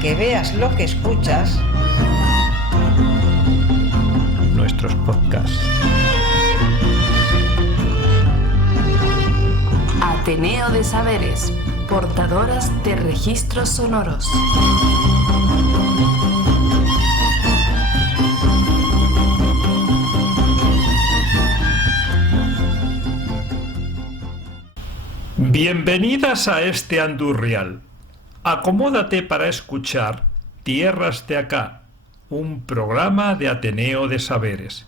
que veas lo que escuchas. Nuestros podcasts. Ateneo de Saberes, portadoras de registros sonoros. Bienvenidas a este Andurrial. Acomódate para escuchar Tierras de Acá, un programa de Ateneo de Saberes.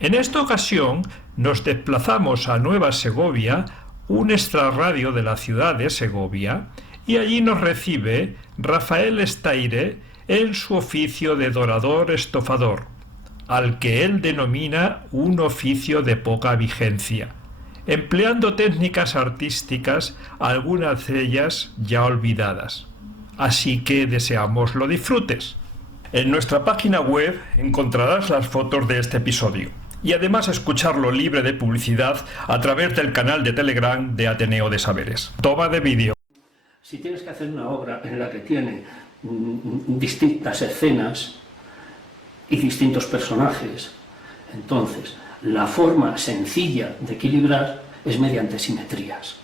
En esta ocasión nos desplazamos a Nueva Segovia, un extrarradio de la ciudad de Segovia, y allí nos recibe Rafael Estaire en su oficio de dorador estofador, al que él denomina un oficio de poca vigencia, empleando técnicas artísticas, algunas de ellas ya olvidadas. Así que deseamos lo disfrutes. En nuestra página web encontrarás las fotos de este episodio y además escucharlo libre de publicidad a través del canal de Telegram de Ateneo de Saberes. Toma de vídeo. Si tienes que hacer una obra en la que tiene distintas escenas y distintos personajes, entonces la forma sencilla de equilibrar es mediante simetrías.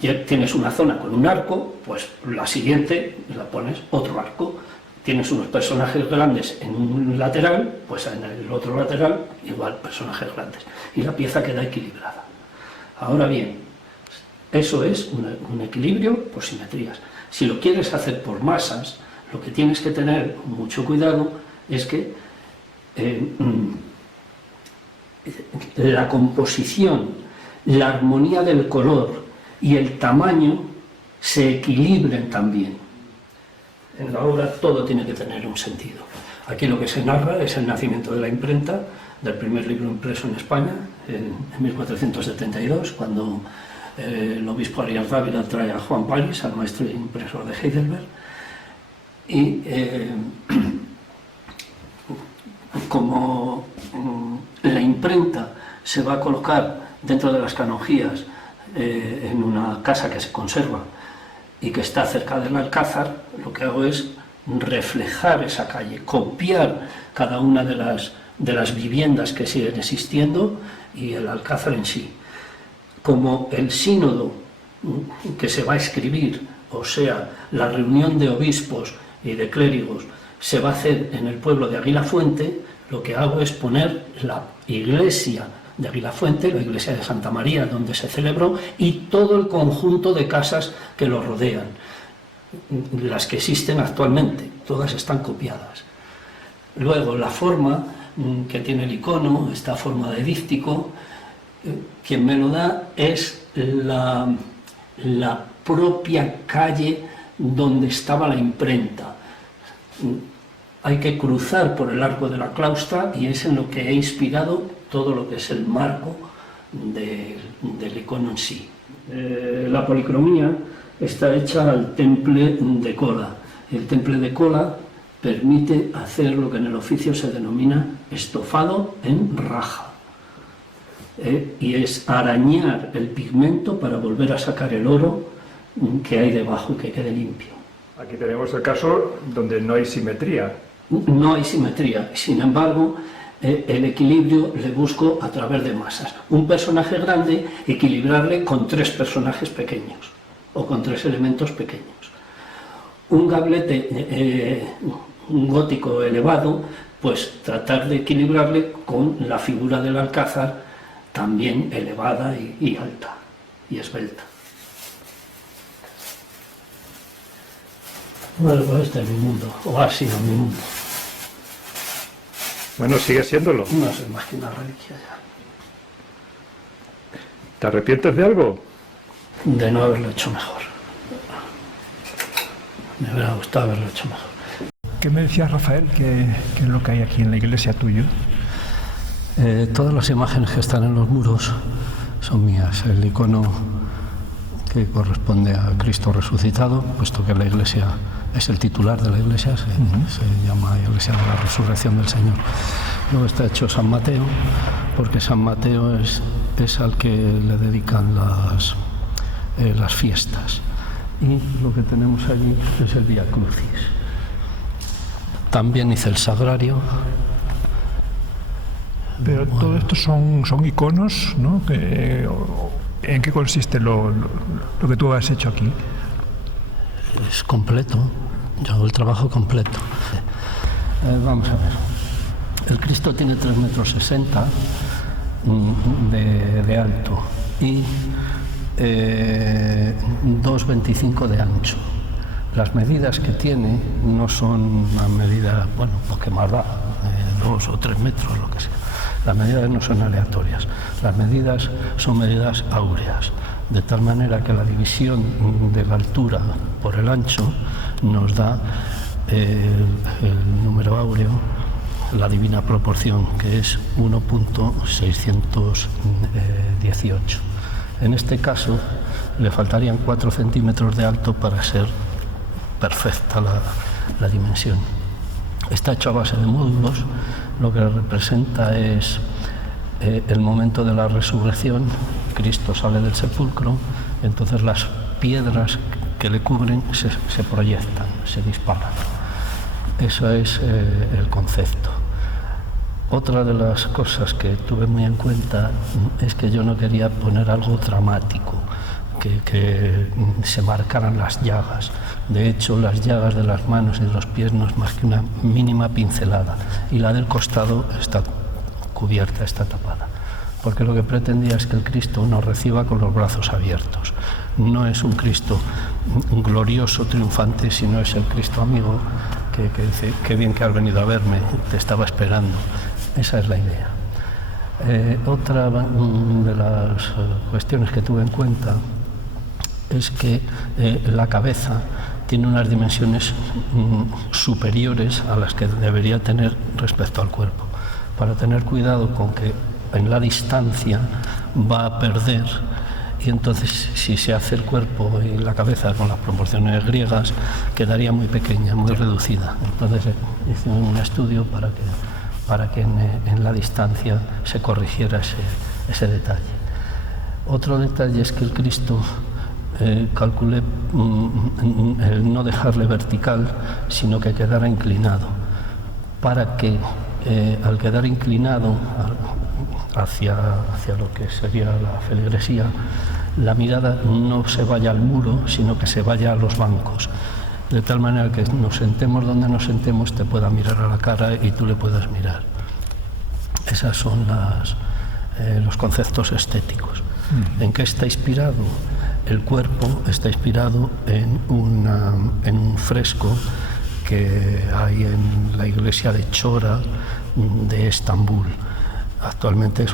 Ya tienes una zona con un arco, pues la siguiente la pones otro arco. Tienes unos personajes grandes en un lateral, pues en el otro lateral igual personajes grandes. Y la pieza queda equilibrada. Ahora bien, eso es un equilibrio por simetrías. Si lo quieres hacer por masas, lo que tienes que tener mucho cuidado es que la composición, la armonía del color y el tamaño se equilibren también. En la obra todo tiene que tener un sentido. Aquí lo que se narra es el nacimiento de la imprenta, del primer libro impreso en España, en 1472, cuando el obispo Arias Dávila trae a Juan Palis, al maestro impresor de Heidelberg, y como la imprenta se va a colocar dentro de las canonjías en una casa que se conserva y que está cerca del Alcázar, lo que hago es reflejar esa calle, copiar cada una de las viviendas que siguen existiendo y el Alcázar en sí. Como el sínodo que se va a escribir, o sea, la reunión de obispos y de clérigos, se va a hacer en el pueblo de Aguilafuente, lo que hago es poner la iglesia de Aguilafuente, la iglesia de Santa María, donde se celebró, y todo el conjunto de casas que lo rodean, las que existen actualmente, todas están copiadas. Luego, la forma que tiene el icono, esta forma de díptico, quien me lo da es la propia calle donde estaba la imprenta. Hay que cruzar por el arco de la claustra y es en lo que he inspirado todo lo que es el marco del icono en sí. La policromía está hecha al temple de cola. El temple de cola permite hacer lo que en el oficio se denomina estofado en raja. Y es arañar el pigmento para volver a sacar el oro que hay debajo y que quede limpio. Aquí tenemos el caso donde no hay simetría. No hay simetría, sin embargo, el equilibrio le busco a través de masas. Un personaje grande, equilibrarle con tres personajes pequeños, o con tres elementos pequeños. Un gablete gótico elevado, pues tratar de equilibrarle con la figura del Alcázar, también elevada y alta, y esbelta. Bueno, pues este es mi mundo, o ha sido mi mundo. Bueno, sigue siéndolo. No soy más que una reliquia ya. ¿Te arrepientes de algo? De no haberlo hecho mejor. Me hubiera gustado haberlo hecho mejor. ¿Qué me decías, Rafael, que es lo que hay aquí en la iglesia tuya? Todas las imágenes que están en los muros son mías. El icono que corresponde a Cristo resucitado, puesto que la iglesia es el titular de la iglesia, se llama Iglesia de la Resurrección del Señor. Luego está hecho San Mateo, porque San Mateo es al que le dedican las fiestas. y lo que tenemos allí es el Vía Crucis. También hice el Sagrario. Pero todo esto son iconos, ¿no? ¿En qué consiste lo que tú has hecho aquí? Es completo, yo hago el trabajo completo. Vamos a ver. El Cristo tiene 3,60 metros de alto y 2,25 de ancho. Las medidas que tiene no son una medida, bueno, pues que más da, 2 o 3 metros, lo que sea. Las medidas no son aleatorias, las medidas son medidas áureas, de tal manera que la división de la altura por el ancho nos da el número áureo, la divina proporción, que es 1,618. En este caso le faltarían 4 centímetros de alto para ser perfecta la dimensión. Está hecho a base de módulos. Lo que representa es el momento de la resurrección. Cristo sale del sepulcro, entonces las piedras que le cubren se proyectan, se disparan. Eso es el concepto. Otra de las cosas que tuve muy en cuenta es que yo no quería poner algo dramático, que se marcaran las llagas. De hecho, las llagas de las manos y de los pies no es más que una mínima pincelada, y la del costado está cubierta, está tapada, porque lo que pretendía es que el Cristo nos reciba con los brazos abiertos. No es un Cristo glorioso, triunfante, sino es el Cristo amigo que dice: qué bien que has venido a verme, te estaba esperando. Esa es la idea. Otra de las cuestiones que tuve en cuenta es que la cabeza tiene unas dimensiones superiores a las que debería tener respecto al cuerpo, para tener cuidado con que en la distancia va a perder, y entonces si se hace el cuerpo y la cabeza con las proporciones griegas quedaría muy pequeña, muy reducida. Entonces hice un estudio para que en la distancia se corrigiera ese detalle. Otro detalle es que el Cristo calculé el no dejarle vertical, sino que quedara inclinado, para que al quedar inclinado hacia lo que sería la feligresía, la mirada no se vaya al muro, sino que se vaya a los bancos, de tal manera que nos sentemos donde nos sentemos, te pueda mirar a la cara y tú le puedas mirar. Esas son los conceptos estéticos. ¿En qué está inspirado? El cuerpo está inspirado en un fresco que hay en la iglesia de Chora de Estambul. Actualmente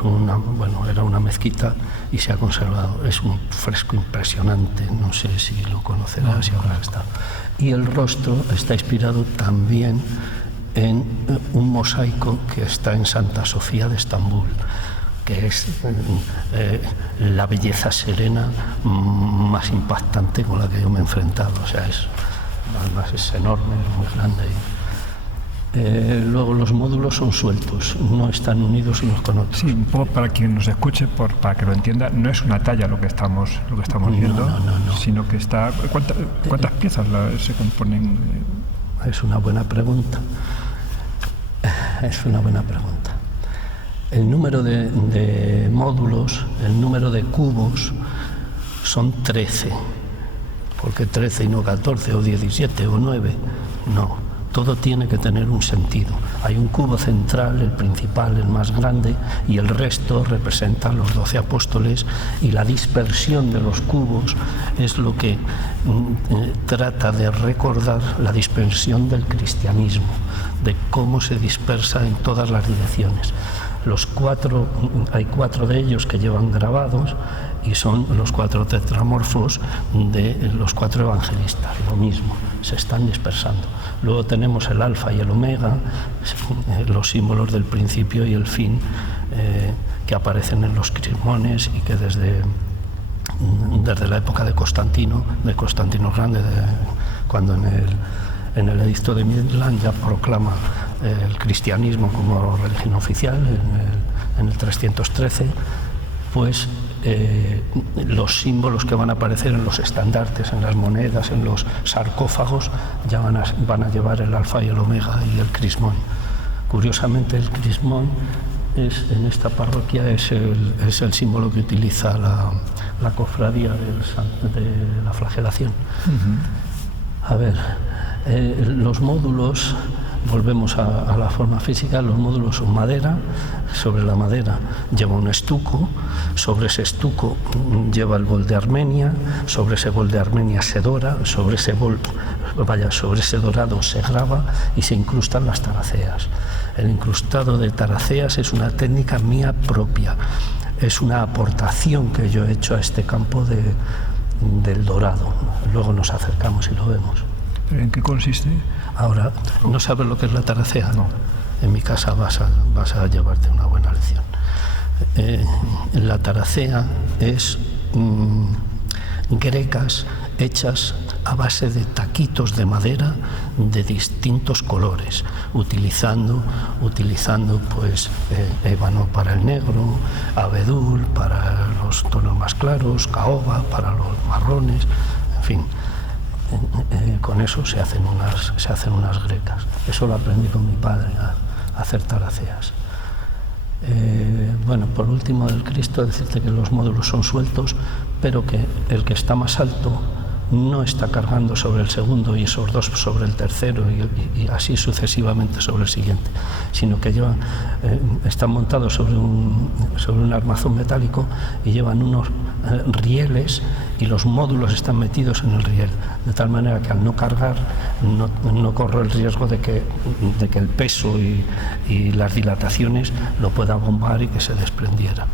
era una mezquita y se ha conservado. Es un fresco impresionante, no sé si lo conocerás, si habrá estado. Y el rostro está inspirado también en un mosaico que está en Santa Sofía de Estambul, que es la belleza serena más impactante con la que yo me he enfrentado. O sea, además es enorme, es muy grande. Luego los módulos son sueltos, no están unidos unos con otros. Sí, un poco para quien nos escuche, para que lo entienda, no es una talla lo que estamos viendo, no. Sino que está... ¿Cuántas piezas se componen? Es una buena pregunta. El número de módulos, el número de cubos son 13. ¿Por qué 13 y no 14 o 17 o 9? No. Todo tiene que tener un sentido. Hay un cubo central, el principal, el más grande, y el resto representan los 12 apóstoles, y la dispersión de los cubos es lo que trata de recordar la dispersión del cristianismo, de cómo se dispersa en todas las direcciones. Hay 4 de ellos que llevan grabados y son los 4 tetramorfos de los 4 evangelistas, lo mismo, se están dispersando. Luego tenemos el alfa y el omega, los símbolos del principio y el fin, que aparecen en los crismones y que desde la época de Constantino Grande, cuando en el edicto de Milán ya proclama el cristianismo como religión oficial, en el 313, pues los símbolos que van a aparecer en los estandartes, en las monedas, en los sarcófagos, ya van a llevar el alfa y el omega y el crismón. Curiosamente, el crismón en esta parroquia es el símbolo que utiliza la cofradía de la flagelación. A ver, los módulos, volvemos a la forma física, los módulos son madera, sobre la madera lleva un estuco, sobre ese estuco lleva el bol de Armenia, sobre ese bol de Armenia se dora, sobre ese dorado se graba y se incrustan las taraceas. El incrustado de taraceas es una técnica mía propia, es una aportación que yo he hecho a este campo del dorado. Luego nos acercamos y lo vemos. ¿Pero en qué consiste? Ahora, ¿no sabes lo que es la taracea? No. En mi casa vas a llevarte una buena lección. La taracea es grecas hechas a base de taquitos de madera de distintos colores, utilizando pues ébano para el negro, abedul para los tonos más claros, caoba para los marrones, en fin. Con eso se hacen unas grecas. Eso lo aprendí con mi padre, a hacer taraceas. Bueno, por último del Cristo, decirte que los módulos son sueltos, pero que el que está más alto no está cargando sobre el segundo y esos dos sobre el tercero y así sucesivamente sobre el siguiente, sino que están montados sobre un armazón metálico y llevan unos rieles y los módulos están metidos en el riel, de tal manera que al no cargar no corro el riesgo de que el peso y las dilataciones lo puedan bombar y que se desprendieran.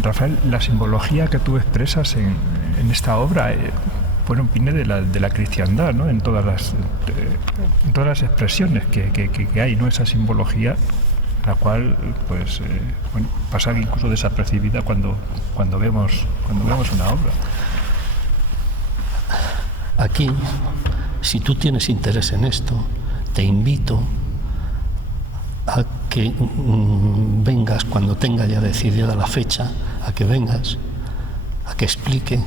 Rafael, la simbología que tú expresas en esta obra, viene de la cristiandad, ¿no? En todas las expresiones que hay, ¿no? Esa simbología, la cual, pasa incluso desapercibida cuando vemos una obra. Aquí, si tú tienes interés en esto, te invito a que vengas cuando tenga ya decidida la fecha, a que vengas, a que explique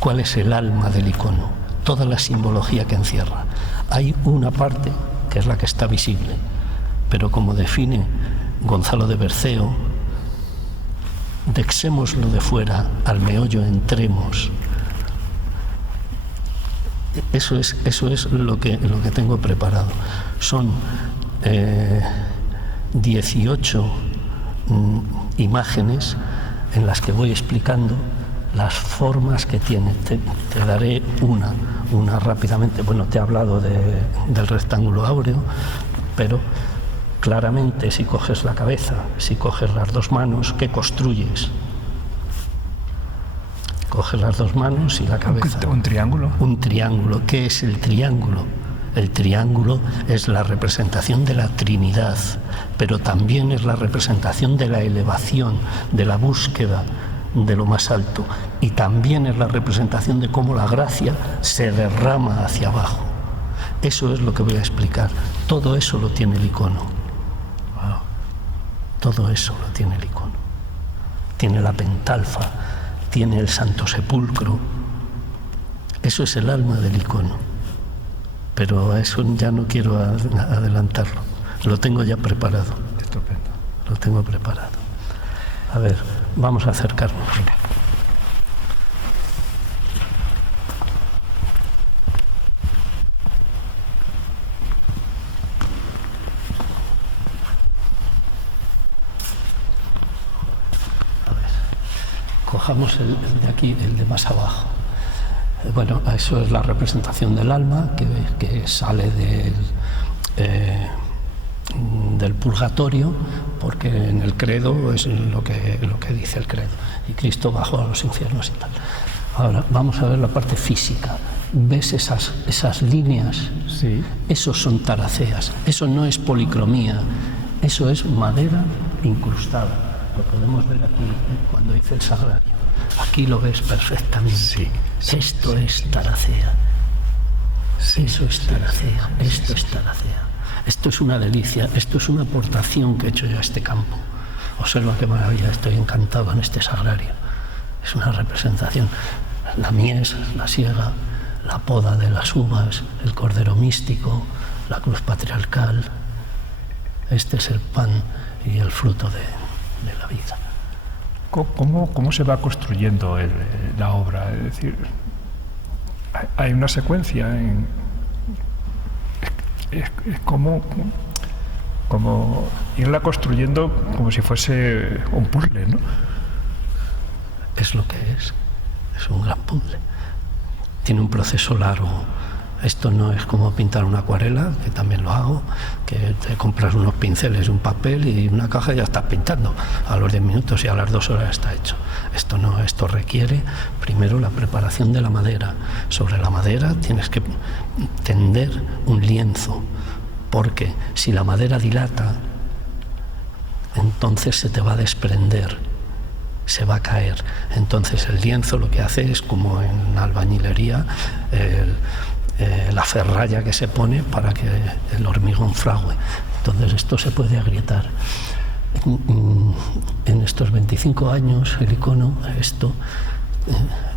cuál es el alma del icono, toda la simbología que encierra. Hay una parte que es la que está visible, pero como define Gonzalo de Berceo, dexémoslo de fuera, al meollo entremos. Eso es lo que tengo preparado. Son 18 imágenes en las que voy explicando las formas que tiene. Te daré una rápidamente. Bueno, te he hablado del rectángulo áureo, pero claramente si coges la cabeza, si coges las dos manos, ¿qué construyes? Coges las dos manos y la cabeza. ¿Un triángulo? Un triángulo. ¿Qué es el triángulo? El triángulo es la representación de la Trinidad, pero también es la representación de la elevación, de la búsqueda de lo más alto, y también es la representación de cómo la gracia se derrama hacia abajo. Eso es lo que voy a explicar. Todo eso lo tiene el icono. Todo eso lo tiene el icono. Tiene la pentalfa, tiene el Santo Sepulcro. Eso es el alma del icono. Pero a eso ya no quiero adelantarlo. Lo tengo ya preparado. Estupendo. Lo tengo preparado. A ver, vamos a acercarnos. A ver, cojamos el de aquí, el de más abajo. Bueno, eso es la representación del alma que sale del purgatorio, porque en el credo es lo que dice el credo, y Cristo bajó a los infiernos y tal. Ahora vamos a ver la parte física. ¿Ves esas líneas? Sí. Esos son taraceas. Eso no es policromía, eso es madera incrustada. Lo podemos ver aquí cuando dice el sagrario. Aquí lo ves perfectamente. Sí. Esto es taracea. Eso es taracea. Esto es taracea. Esto es una delicia. Esto es una aportación que he hecho yo a este campo. Observa qué maravilla, estoy encantado en este sagrario. Es una representación. La mies, la siega, la poda de las uvas, el cordero místico, la cruz patriarcal. Este es el pan y el fruto de la vida. ¿Cómo se va construyendo la obra? Es decir, hay una secuencia es como irla construyendo como si fuese un puzzle, ¿no? Es lo que es un gran puzzle. Tiene un proceso largo. Esto no es como pintar una acuarela, que también lo hago, que te compras unos pinceles, un papel y una caja y ya estás pintando. A los 10 minutos y a las 2 horas está hecho. Esto no, esto requiere primero la preparación de la madera. Sobre la madera tienes que tender un lienzo, porque si la madera dilata, entonces se te va a desprender, se va a caer. Entonces el lienzo lo que hace es, como en albañilería, la ferralla que se pone para que el hormigón frague. Entonces esto se puede agrietar. En estos 25 años el icono,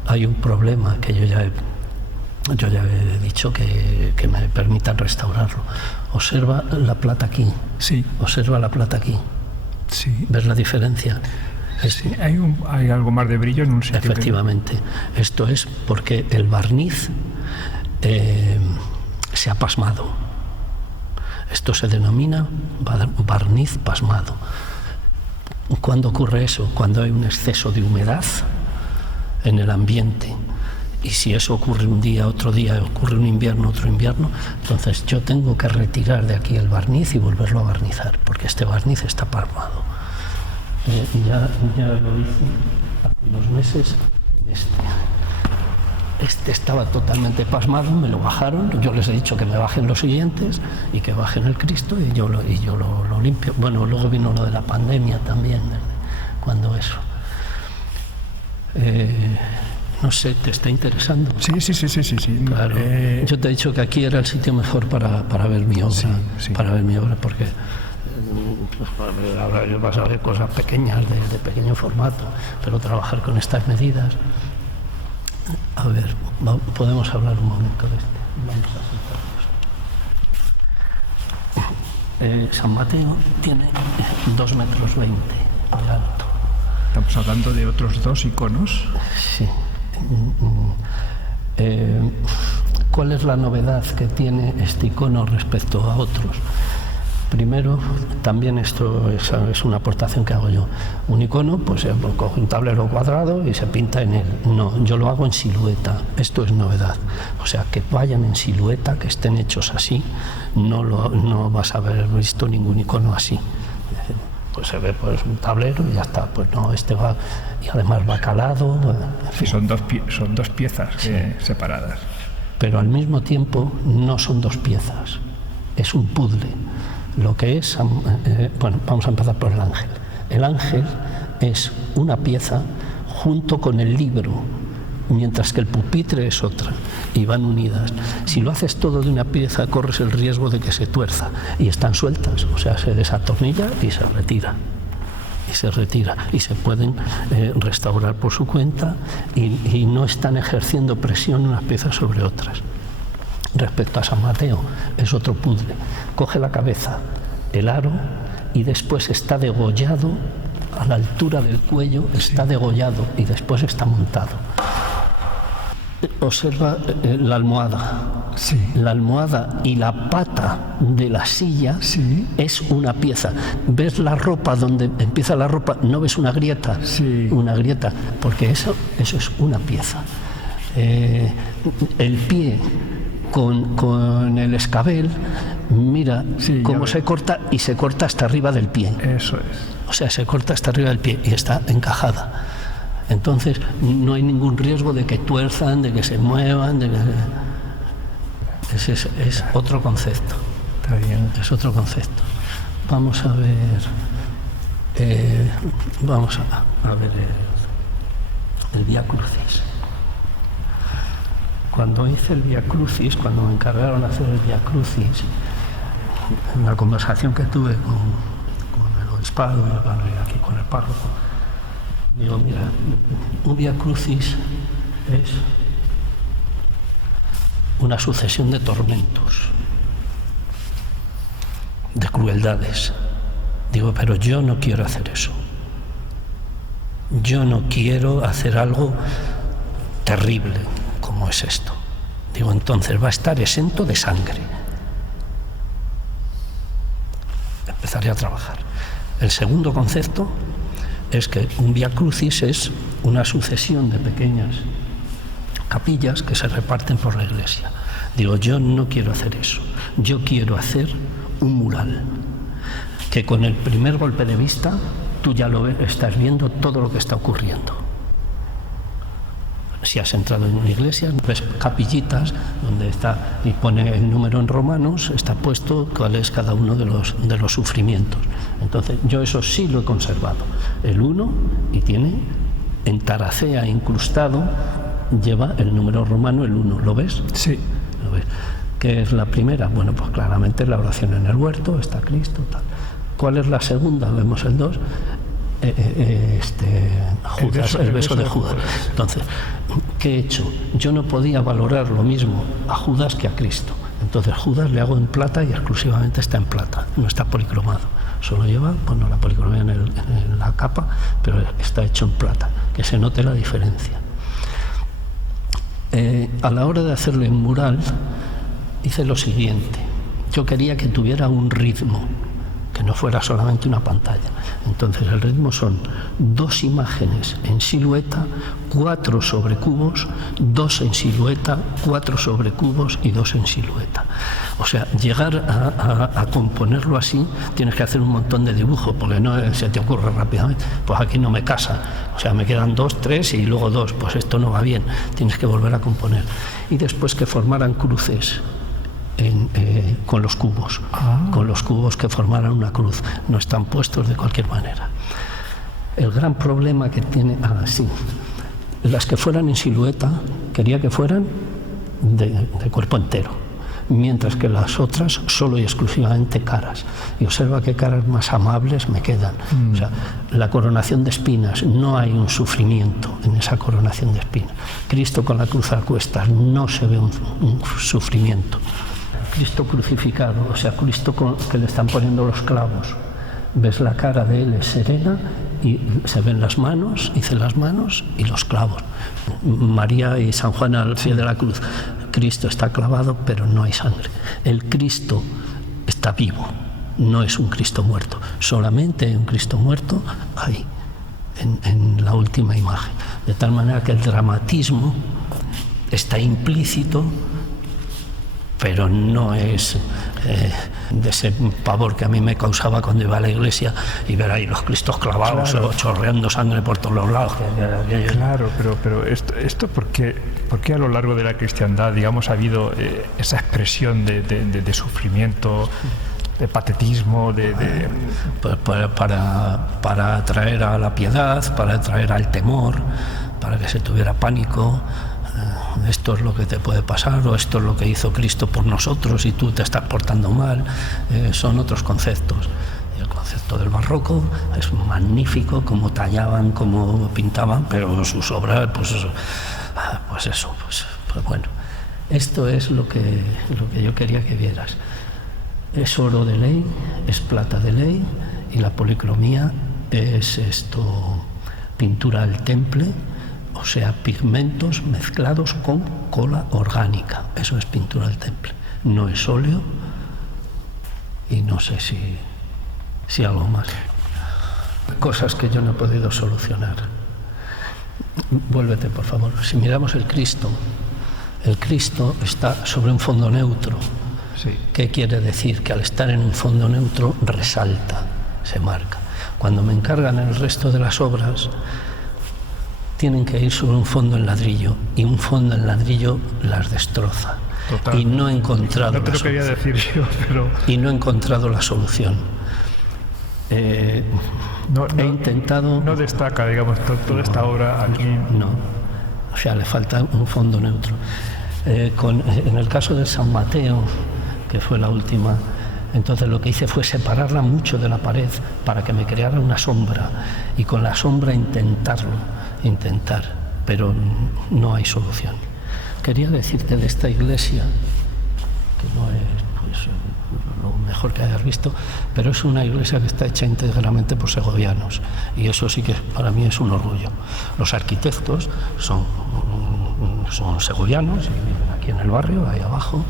hay un problema que yo ya he dicho que me permitan restaurarlo. Observa la plata aquí. Sí. Observa la plata aquí. Sí. ¿Ves la diferencia? Sí, hay algo más de brillo en un sitio. Efectivamente. Esto es porque el barniz se ha pasmado. Esto se denomina barniz pasmado. ¿Cuándo ocurre eso? Cuando hay un exceso de humedad en el ambiente. Y si eso ocurre un día, otro día, ocurre un invierno, otro invierno, entonces yo tengo que retirar de aquí el barniz y volverlo a barnizar, porque este barniz está pasmado. Ya lo hice hace unos meses. Este estaba totalmente pasmado, me lo bajaron. Yo les he dicho que me bajen los siguientes y que bajen el Cristo y yo lo limpio. Bueno, luego vino lo de la pandemia también, cuando eso. No sé, ¿te está interesando? Sí. Claro. Yo te he dicho que aquí era el sitio mejor para ver mi obra, para ver mi obra, porque ahora vas a ver cosas pequeñas, de pequeño formato, pero trabajar con estas medidas. A ver, podemos hablar un momento de este. Vamos a sentarnos. San Mateo tiene 2,20 metros de alto. Estamos hablando de otros 2 iconos. Sí. ¿Cuál es la novedad que tiene este icono respecto a otros? Primero, también esto es una aportación que hago yo. Un icono, pues coge un tablero cuadrado y se pinta en él. No, yo lo hago en silueta. Esto es novedad. O sea, que vayan en silueta, que estén hechos así. No vas a haber visto ningún icono así. Pues se ve pues un tablero y ya está. Pues no, este va, y además va calado. En fin. Son dos piezas separadas. Pero al mismo tiempo no son 2 piezas. Es un puzzle. Lo que es, bueno, vamos a empezar por el ángel. El ángel es una pieza junto con el libro, mientras que el pupitre es otra, y van unidas. Si lo haces todo de una pieza, corres el riesgo de que se tuerza, y están sueltas, o sea, se desatornilla y se retira. Y se pueden restaurar por su cuenta y no están ejerciendo presión unas piezas sobre otras. Respecto a San Mateo, es otro puzzle. Coge la cabeza, el aro, y después está degollado a la altura del cuello, está degollado y después está montado. Observa la almohada. Sí. La almohada y la pata de la silla es una pieza. ¿Ves la ropa donde empieza la ropa? ¿No ves una grieta? Sí. Una grieta, porque eso es una pieza. El pie con el escabel, mira cómo se corta, y se corta hasta arriba del pie. Eso es. O sea, se corta hasta arriba del pie y está encajada. Entonces no hay ningún riesgo de que tuerzan, de que se muevan, es otro concepto. Está bien. Es otro concepto. Vamos a ver el Vía Crucis. Cuando hice el Vía Crucis, cuando me encargaron de hacer el Vía Crucis, en la conversación que tuve con el obispado, y van a ir aquí con el párroco. Digo, mira, un Vía Crucis es una sucesión de tormentos, de crueldades. Digo, pero yo no quiero hacer eso. Yo no quiero hacer algo terrible como es esto. Digo, entonces va a estar exento de sangre. Empezaré a trabajar. El segundo concepto es que un Vía Crucis es una sucesión de pequeñas capillas que se reparten por la iglesia. Digo, yo no quiero hacer eso. Yo quiero hacer un mural que con el primer golpe de vista tú ya estás viendo todo lo que está ocurriendo. Si has entrado en una iglesia, ves capillitas donde está, y pone el número en romanos, está puesto cuál es cada uno de los sufrimientos. Entonces, yo eso sí lo he conservado. El 1, y tiene en taracea incrustado, lleva el número romano, el 1. ¿Lo ves? Sí. ¿Lo ves? ¿Qué es la primera? Bueno, pues claramente la oración en el huerto, está Cristo, tal. ¿Cuál es la segunda? Vemos el 2. Judas, el beso de Judas. Entonces, ¿qué he hecho? Yo no podía valorar lo mismo a Judas que a Cristo. Entonces, Judas le hago en plata y exclusivamente está en plata, no está policromado. Solo lleva, bueno, la policromía en la capa, pero está hecho en plata, que se note la diferencia. A la hora de hacerle un mural, hice lo siguiente. Yo quería que tuviera un ritmo, que no fuera solamente una pantalla. Entonces el ritmo son 2 imágenes en silueta, 4 sobre cubos, 2 en silueta, 4 sobre cubos y 2 en silueta. O sea, llegar a componerlo así, tienes que hacer un montón de dibujos, porque no se te ocurre rápidamente. Pues aquí no me casa. O sea, me quedan 2, 3 y luego 2. Pues esto no va bien. Tienes que volver a componer. Y después que formaran cruces con los cubos, con los cubos que formaran una cruz, no están puestos de cualquier manera. El gran problema que tiene, las que fueran en silueta, quería que fueran de cuerpo entero, mientras que las otras solo y exclusivamente caras. Y observa qué caras más amables me quedan. O sea, la coronación de espinas, no hay un sufrimiento en esa coronación de espinas. Cristo con la cruz a cuestas, no se ve un sufrimiento. Cristo crucificado, o sea, Cristo que le están poniendo los clavos. Ves la cara de él, es serena, y se ven las manos, hice las manos y los clavos. María y San Juan al pie de la cruz. Cristo está clavado, pero no hay sangre. El Cristo está vivo, no es un Cristo muerto. Solamente hay un Cristo muerto ahí, en la última imagen. De tal manera que el dramatismo está implícito, pero no es de ese pavor que a mí me causaba cuando iba a la iglesia y ver ahí los Cristos clavados, claro, o chorreando sangre por todos los lados. Claro, pero esto ¿por qué a lo largo de la cristiandad, digamos, ha habido esa expresión de sufrimiento, de patetismo, Pues para atraer a la piedad, para atraer al temor, para que se tuviera pánico. Esto es lo que te puede pasar, o esto es lo que hizo Cristo por nosotros y tú te estás portando mal. Son otros conceptos. Y el concepto del barroco es magnífico, como tallaban, como pintaban, pero sus obras, pues bueno. Esto es lo que yo quería que vieras. Es oro de ley, es plata de ley, y la policromía es pintura al temple. O sea, pigmentos mezclados con cola orgánica. Eso es pintura del temple. No es óleo y no sé si algo más. Cosas que yo no he podido solucionar. Vuélvete, por favor. Si miramos el Cristo está sobre un fondo neutro. Sí. ¿Qué quiere decir? Que al estar en un fondo neutro resalta, se marca. Cuando me encargan el resto de las obras, tienen que ir sobre un fondo en ladrillo, y un fondo en ladrillo las destroza. Total. Y no he encontrado no te lo quería decir yo, pero... Y no he encontrado la solución. He intentado... No destaca, digamos, toda esta obra aquí. No, o sea, le falta un fondo neutro. En el caso de San Mateo, que fue la última, Entonces lo que hice fue separarla mucho de la pared para que me creara una sombra y con la sombra intentar, pero no hay solución. Quería decirte de esta iglesia, que no es pues, lo mejor que hayas visto, pero es una iglesia que está hecha íntegramente por segovianos y eso sí que para mí es un orgullo. Los arquitectos son segovianos y viven aquí en el barrio, ahí abajo.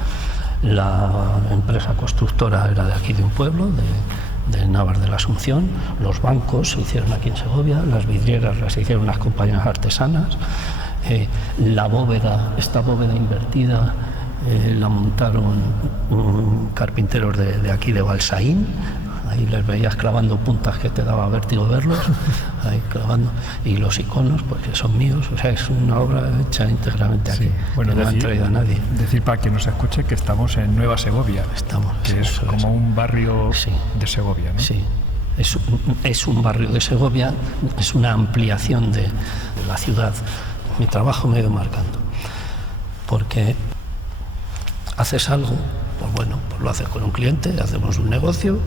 La empresa constructora era de aquí de un pueblo, de Navas de la Asunción. Los bancos se hicieron aquí en Segovia, las vidrieras las hicieron las compañías artesanas. La bóveda, esta bóveda invertida, la montaron carpinteros de aquí de Balsaín. Ahí les veías clavando puntas que te daba vértigo verlos, ahí clavando. Y los iconos, pues que son míos, o sea, es una obra hecha íntegramente aquí. Sí. Bueno, no han traído a nadie. Decir para quien nos escuche que estamos en Nueva Segovia, que es como un barrio de Segovia, ¿no? Sí, es un barrio de Segovia, es una ampliación de la ciudad. Mi trabajo me ha ido marcando, porque haces algo, pues bueno, pues lo haces con un cliente, hacemos un negocio,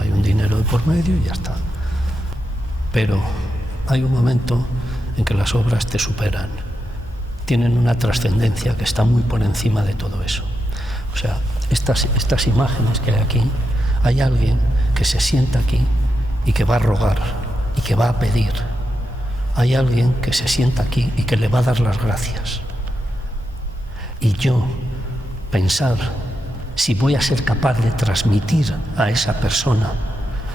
hay un dinero de por medio y ya está. Pero hay un momento en que las obras te superan, tienen una trascendencia que está muy por encima de todo eso. O sea, estas imágenes que hay aquí, hay alguien que se sienta aquí y que va a rogar y que va a pedir. Hay alguien que se sienta aquí y que le va a dar las gracias. Y yo pensar si voy a ser capaz de transmitir a esa persona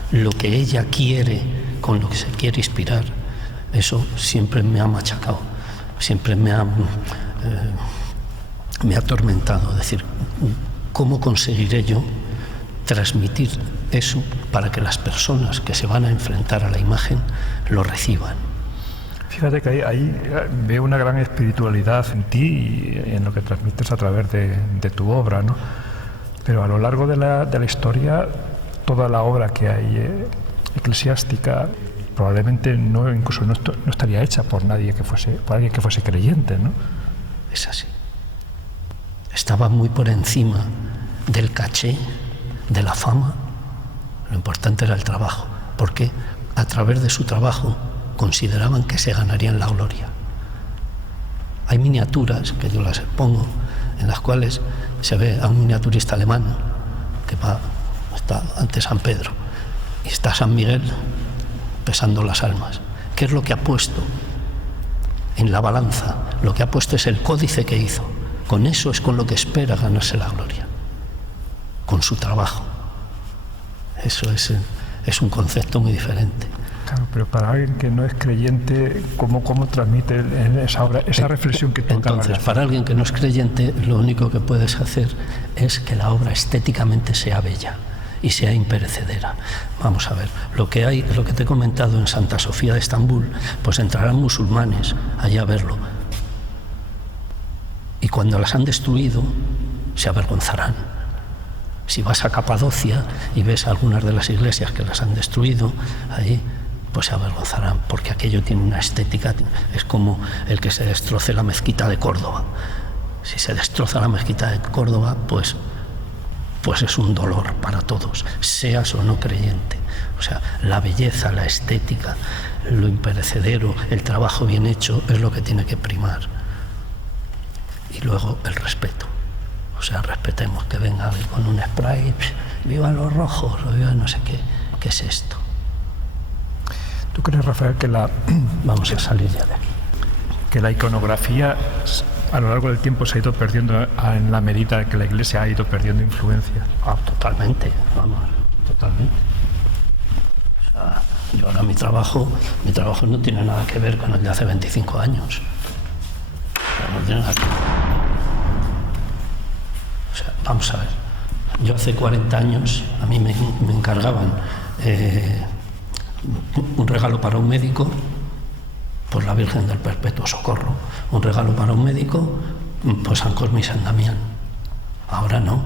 lo que ella quiere, con lo que se quiere inspirar, eso siempre me ha machacado, siempre me ha atormentado. Es decir, ¿cómo conseguiré yo transmitir eso para que las personas que se van a enfrentar a la imagen lo reciban? Fíjate que ahí veo una gran espiritualidad en ti y en lo que transmites a través de tu obra, ¿no? Pero a lo largo de la historia, toda la obra que hay eclesiástica probablemente incluso no estaría hecha por alguien que fuese creyente, ¿no? Es así. Estaba muy por encima del caché, de la fama. Lo importante era el trabajo, porque a través de su trabajo consideraban que se ganarían la gloria. Hay miniaturas, que yo las expongo, en las cuales se ve a un miniaturista alemán que está ante San Pedro y está San Miguel pesando las almas. ¿Qué es lo que ha puesto en la balanza? Lo que ha puesto es el códice que hizo. Con eso es con lo que espera ganarse la gloria, con su trabajo. Eso es un concepto muy diferente. Claro, pero para alguien que no es creyente, ¿cómo transmite en esa obra esa reflexión que tú acabas de hacer? Entonces, para alguien que no es creyente, lo único que puedes hacer es que la obra estéticamente sea bella y sea imperecedera. Vamos a ver, lo que te he comentado en Santa Sofía de Estambul, pues entrarán musulmanes allá a verlo. Y cuando las han destruido, se avergonzarán. Si vas a Capadocia y ves algunas de las iglesias que las han destruido allí, pues se avergonzarán, porque aquello tiene una estética, es como el que se destroce la mezquita de Córdoba. Si se destroza la mezquita de Córdoba, pues es un dolor para todos, seas o no creyente. O sea, la belleza, la estética, lo imperecedero, el trabajo bien hecho es lo que tiene que primar. Y luego el respeto. O sea, respetemos, que venga con un spray, vivan los rojos, o vivan no sé qué. ¿Qué es esto? ¿Tú crees, Rafael, que Vamos a salir ya de aquí. Que la iconografía a lo largo del tiempo se ha ido perdiendo en la medida que la Iglesia ha ido perdiendo influencia? Totalmente, vamos, totalmente. O sea, yo ahora mi trabajo no tiene nada que ver con el de hace 25 años. O sea, no tiene nada que ver. O sea, vamos a ver. Yo hace 40 años, a mí me encargaban un regalo para un médico, pues la Virgen del Perpetuo Socorro. Un regalo para un médico, pues San Cosme y San Damián. Ahora no.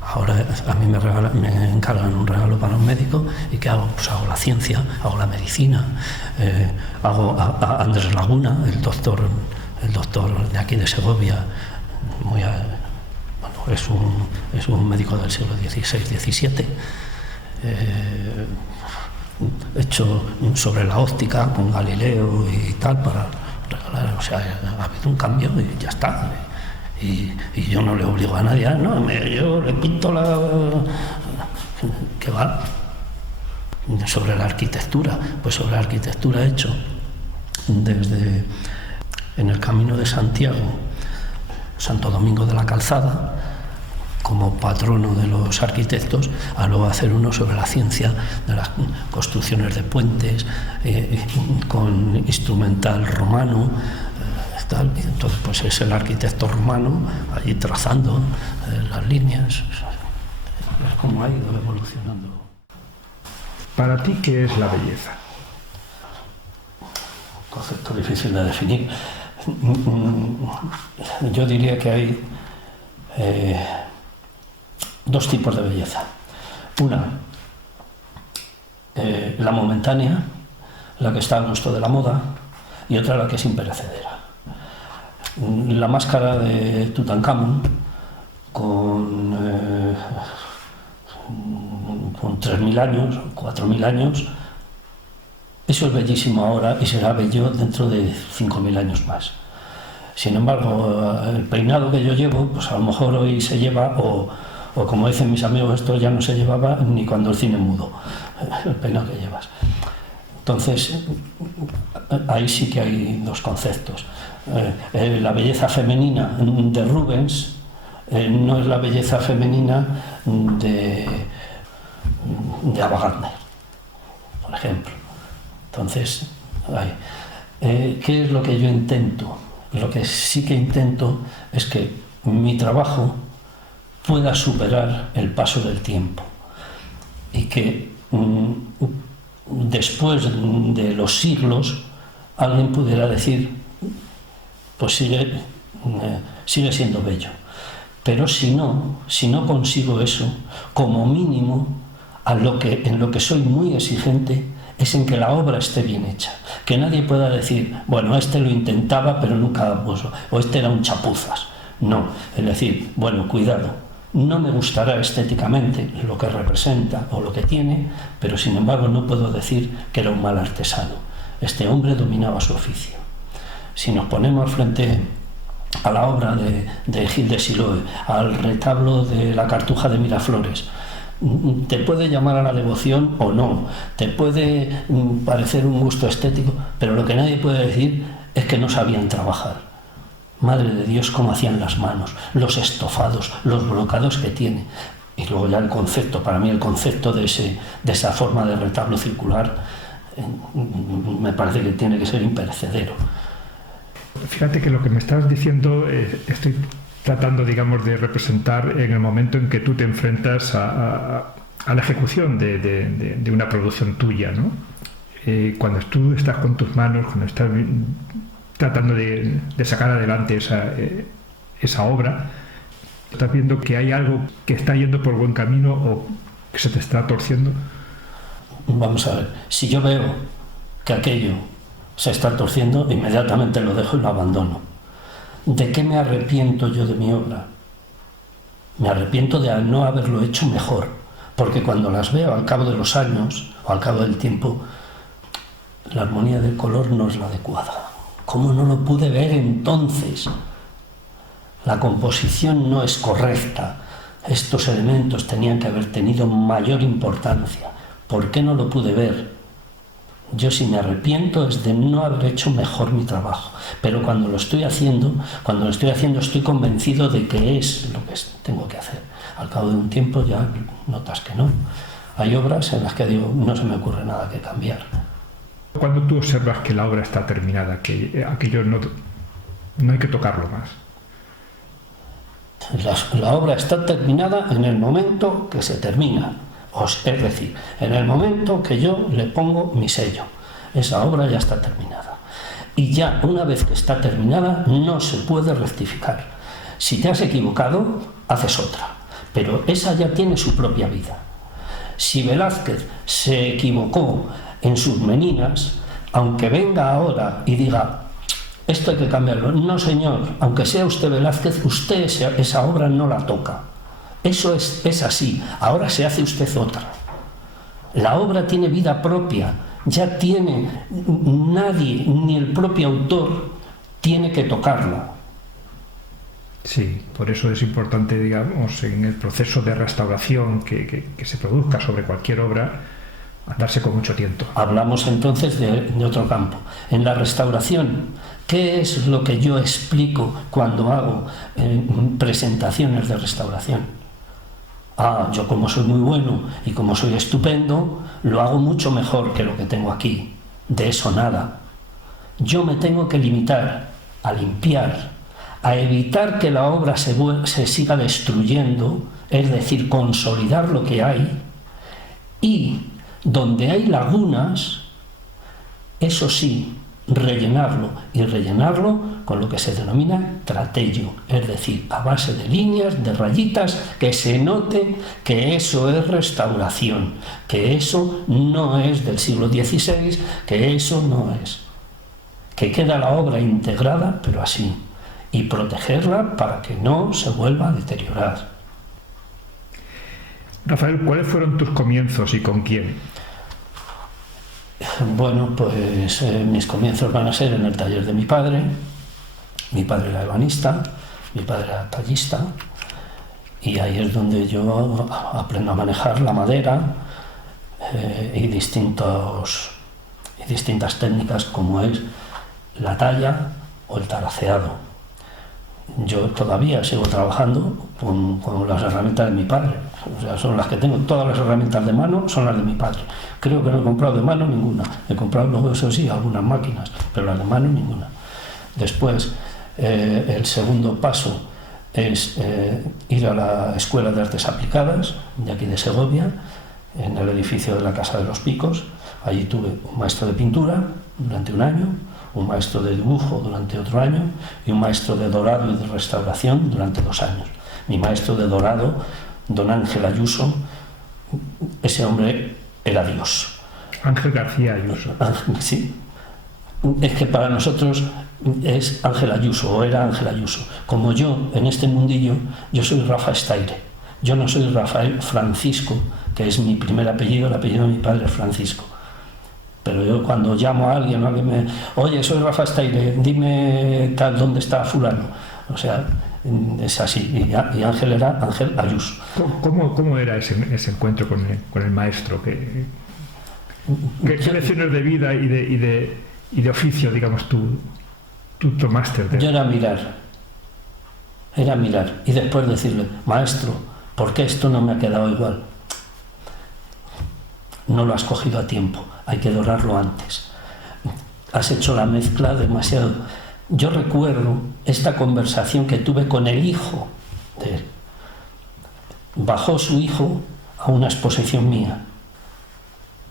Ahora a mí me encargan un regalo para un médico y ¿qué hago? Pues hago la ciencia, hago la medicina, hago a Andrés Laguna, el doctor de aquí de Segovia, es un médico del siglo XVI-XVII, hecho sobre la óptica con Galileo y tal, para regalar. O sea, ha habido un cambio y ya está. Y yo no le obligo a nadie, yo le pinto ¿qué va? Sobre la arquitectura, pues sobre la arquitectura he hecho desde en el Camino de Santiago, Santo Domingo de la Calzada, como patrono de los arquitectos, a luego hacer uno sobre la ciencia de las construcciones de puentes, con instrumental romano, tal. Entonces pues es el arquitecto romano allí trazando las líneas. Es como ha ido evolucionando. ¿Para ti qué es la belleza? Concepto difícil de definir. Yo diría que hay dos tipos de belleza. Una, la momentánea, la que está al gusto de la moda, y otra la que es imperecedera. La máscara de Tutankamón con 3.000 años, 4.000 años, eso es bellísimo ahora y será bello dentro de 5.000 años más. Sin embargo, el peinado que yo llevo, pues a lo mejor hoy se lleva, o como dicen mis amigos, esto ya no se llevaba ni cuando el cine mudo, el peinado que llevas. Entonces, ahí sí que hay dos conceptos. La belleza femenina de Rubens no es la belleza femenina de Ava Gardner, por ejemplo. Entonces, ¿qué es lo que yo intento? Lo que sí que intento es que mi trabajo pueda superar el paso del tiempo y que después de los siglos alguien pudiera decir, pues sigue siendo bello. Pero si no consigo eso, como mínimo, en lo que soy muy exigente es en que la obra esté bien hecha. Que nadie pueda decir, bueno, este lo intentaba pero nunca puso, o este era un chapuzas. No, es decir, bueno, cuidado, no me gustará estéticamente lo que representa o lo que tiene, pero sin embargo no puedo decir que era un mal artesano. Este hombre dominaba su oficio. Si nos ponemos frente a la obra de Gil de Siloé, al retablo de la Cartuja de Miraflores, te puede llamar a la devoción o no, te puede parecer un gusto estético, pero lo que nadie puede decir es que no sabían trabajar. Madre de Dios, cómo hacían las manos, los estofados, los brocados que tiene. Y luego ya el concepto, para mí el concepto de esa forma de retablo circular me parece que tiene que ser imperecedero. Fíjate que lo que me estás diciendo estoy tratando, digamos, de representar en el momento en que tú te enfrentas a la ejecución de una producción tuya, ¿no? Cuando tú estás con tus manos, cuando estás tratando de sacar adelante esa obra, estás viendo que hay algo que está yendo por buen camino o que se te está torciendo. Vamos a ver, si yo veo que aquello se está torciendo, inmediatamente lo dejo y lo abandono. ¿De qué me arrepiento yo de mi obra? Me arrepiento de no haberlo hecho mejor, porque cuando las veo al cabo de los años o al cabo del tiempo, la armonía del color no es la adecuada. ¿Cómo no lo pude ver entonces? La composición no es correcta. Estos elementos tenían que haber tenido mayor importancia. ¿Por qué no lo pude ver? Yo si me arrepiento es de no haber hecho mejor mi trabajo, pero cuando lo estoy haciendo estoy convencido de que es lo que tengo que hacer. Al cabo de un tiempo ya notas que no. Hay obras en las que digo, no se me ocurre nada que cambiar. Cuando tú observas que la obra está terminada, que aquello no hay que tocarlo más. La obra está terminada en el momento que se termina. Es decir, en el momento que yo le pongo mi sello, esa obra ya está terminada. Y ya una vez que está terminada no se puede rectificar. Si te has equivocado, haces otra, pero esa ya tiene su propia vida. Si Velázquez se equivocó en sus meninas, aunque venga ahora y diga esto hay que cambiarlo. No, señor, aunque sea usted Velázquez, usted esa obra no la toca. Eso es así. Ahora se hace usted otra. La obra tiene vida propia. Ya tiene, nadie, ni el propio autor, tiene que tocarla. Sí, por eso es importante, digamos, en el proceso de restauración que se produzca sobre cualquier obra, andarse con mucho tiento. Hablamos entonces de otro campo. En la restauración, ¿qué es lo que yo explico cuando hago presentaciones de restauración? Yo como soy muy bueno y como soy estupendo, lo hago mucho mejor que lo que tengo aquí. De eso nada. Yo me tengo que limitar a limpiar, a evitar que la obra se siga destruyendo, es decir, consolidar lo que hay, y donde hay lagunas, eso sí, rellenarlo, y rellenarlo con lo que se denomina tratello, es decir, a base de líneas, de rayitas, que se note que eso es restauración, que eso no es del siglo XVI, que eso no es, que queda la obra integrada, pero así, y protegerla para que no se vuelva a deteriorar. Rafael, ¿cuáles fueron tus comienzos y con quién? Bueno, pues mis comienzos van a ser en el taller de mi padre. Mi padre era ebanista, mi padre era tallista, y ahí es donde yo aprendo a manejar la madera y distintas técnicas como es la talla o el taraceado. Yo todavía sigo trabajando con las herramientas de mi padre, o sea, son las que tengo. Todas las herramientas de mano son las de mi padre. Creo que no he comprado de mano ninguna. He comprado luego, eso sí, algunas máquinas, pero las de mano ninguna. Después, el segundo paso es ir a la Escuela de Artes Aplicadas de aquí de Segovia, en el edificio de la Casa de los Picos. Allí tuve un maestro de pintura durante un año, un maestro de dibujo durante otro año y un maestro de dorado y de restauración durante 2 años. Mi maestro de dorado, don Ángel Ayuso, ese hombre era Dios. Ángel García Ayuso. Sí, es que para nosotros es Ángel Ayuso, o era Ángel Ayuso. Como yo, en este mundillo, yo soy Rafa Estaire. Yo no soy Rafael Francisco, que es mi primer apellido, el apellido de mi padre es Francisco. Pero yo cuando llamo a alguien me... Oye, soy Rafa Estaire, dime tal, ¿dónde está fulano? O sea, es así. Y Ángel era Ángel Ayuso. ¿Cómo era ese encuentro con el maestro? ¿Qué lecciones de vida y de oficio, digamos, tú tomaste? Yo era mirar. Y después decirle, maestro, ¿por qué esto no me ha quedado igual? No lo has cogido a tiempo, hay que dorarlo antes. Has hecho la mezcla demasiado. Yo recuerdo esta conversación que tuve con el hijo de él. Bajó su hijo a una exposición mía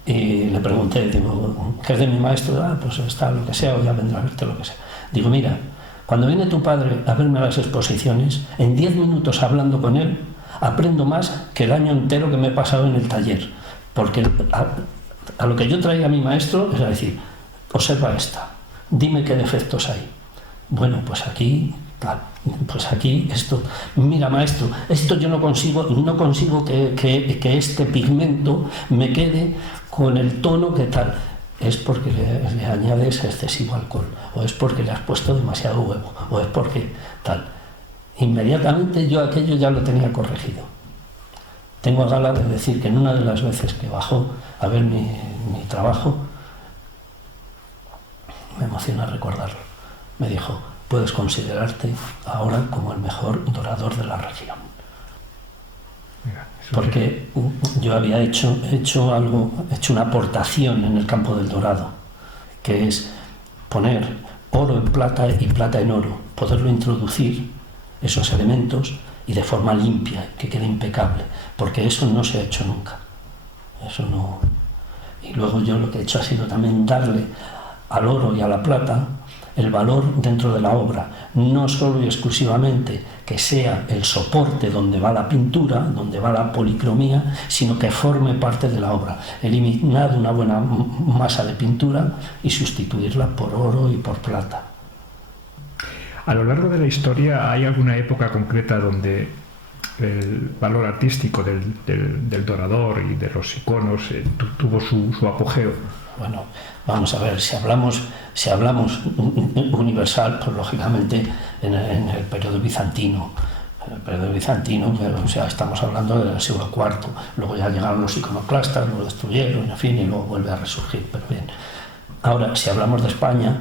y le pregunté, digo, ¿qué es de mi maestro? Pues está lo que sea, o ya vendrá a verte lo que sea. Digo, mira, cuando viene tu padre a verme a las exposiciones, en 10 minutos hablando con él, aprendo más que el año entero que me he pasado en el taller. Porque a lo que yo traía a mi maestro es a decir, observa esta, dime qué defectos hay. Bueno, pues aquí, tal, pues aquí esto. Mira, maestro, esto yo no consigo que este pigmento me quede con el tono que tal. Es porque le añades excesivo alcohol, o es porque le has puesto demasiado huevo, o es porque tal. Inmediatamente yo aquello ya lo tenía corregido. Tengo a gala de decir que en una de las veces que bajó a ver mi trabajo, me emociona recordarlo, me dijo, puedes considerarte ahora como el mejor dorador de la región. Porque yo había hecho una aportación en el campo del dorado, que es poner oro en plata y plata en oro, poderlo introducir, esos elementos, y de forma limpia, que quede impecable, porque eso no se ha hecho nunca. Eso no. Y luego yo lo que he hecho ha sido también darle al oro y a la plata el valor dentro de la obra, no solo y exclusivamente que sea el soporte donde va la pintura, donde va la policromía, sino que forme parte de la obra. Eliminar una buena masa de pintura y sustituirla por oro y por plata. A lo largo de la historia, ¿hay alguna época concreta donde el valor artístico del dorador y de los iconos tuvo su apogeo? Bueno, vamos a ver, si hablamos universal, pues lógicamente en el periodo bizantino. En el periodo bizantino, o sea, estamos hablando del siglo IV. Luego ya llegaron los iconoclastas, lo destruyeron, en fin, y luego vuelve a resurgir. Pero bien, ahora, si hablamos de España,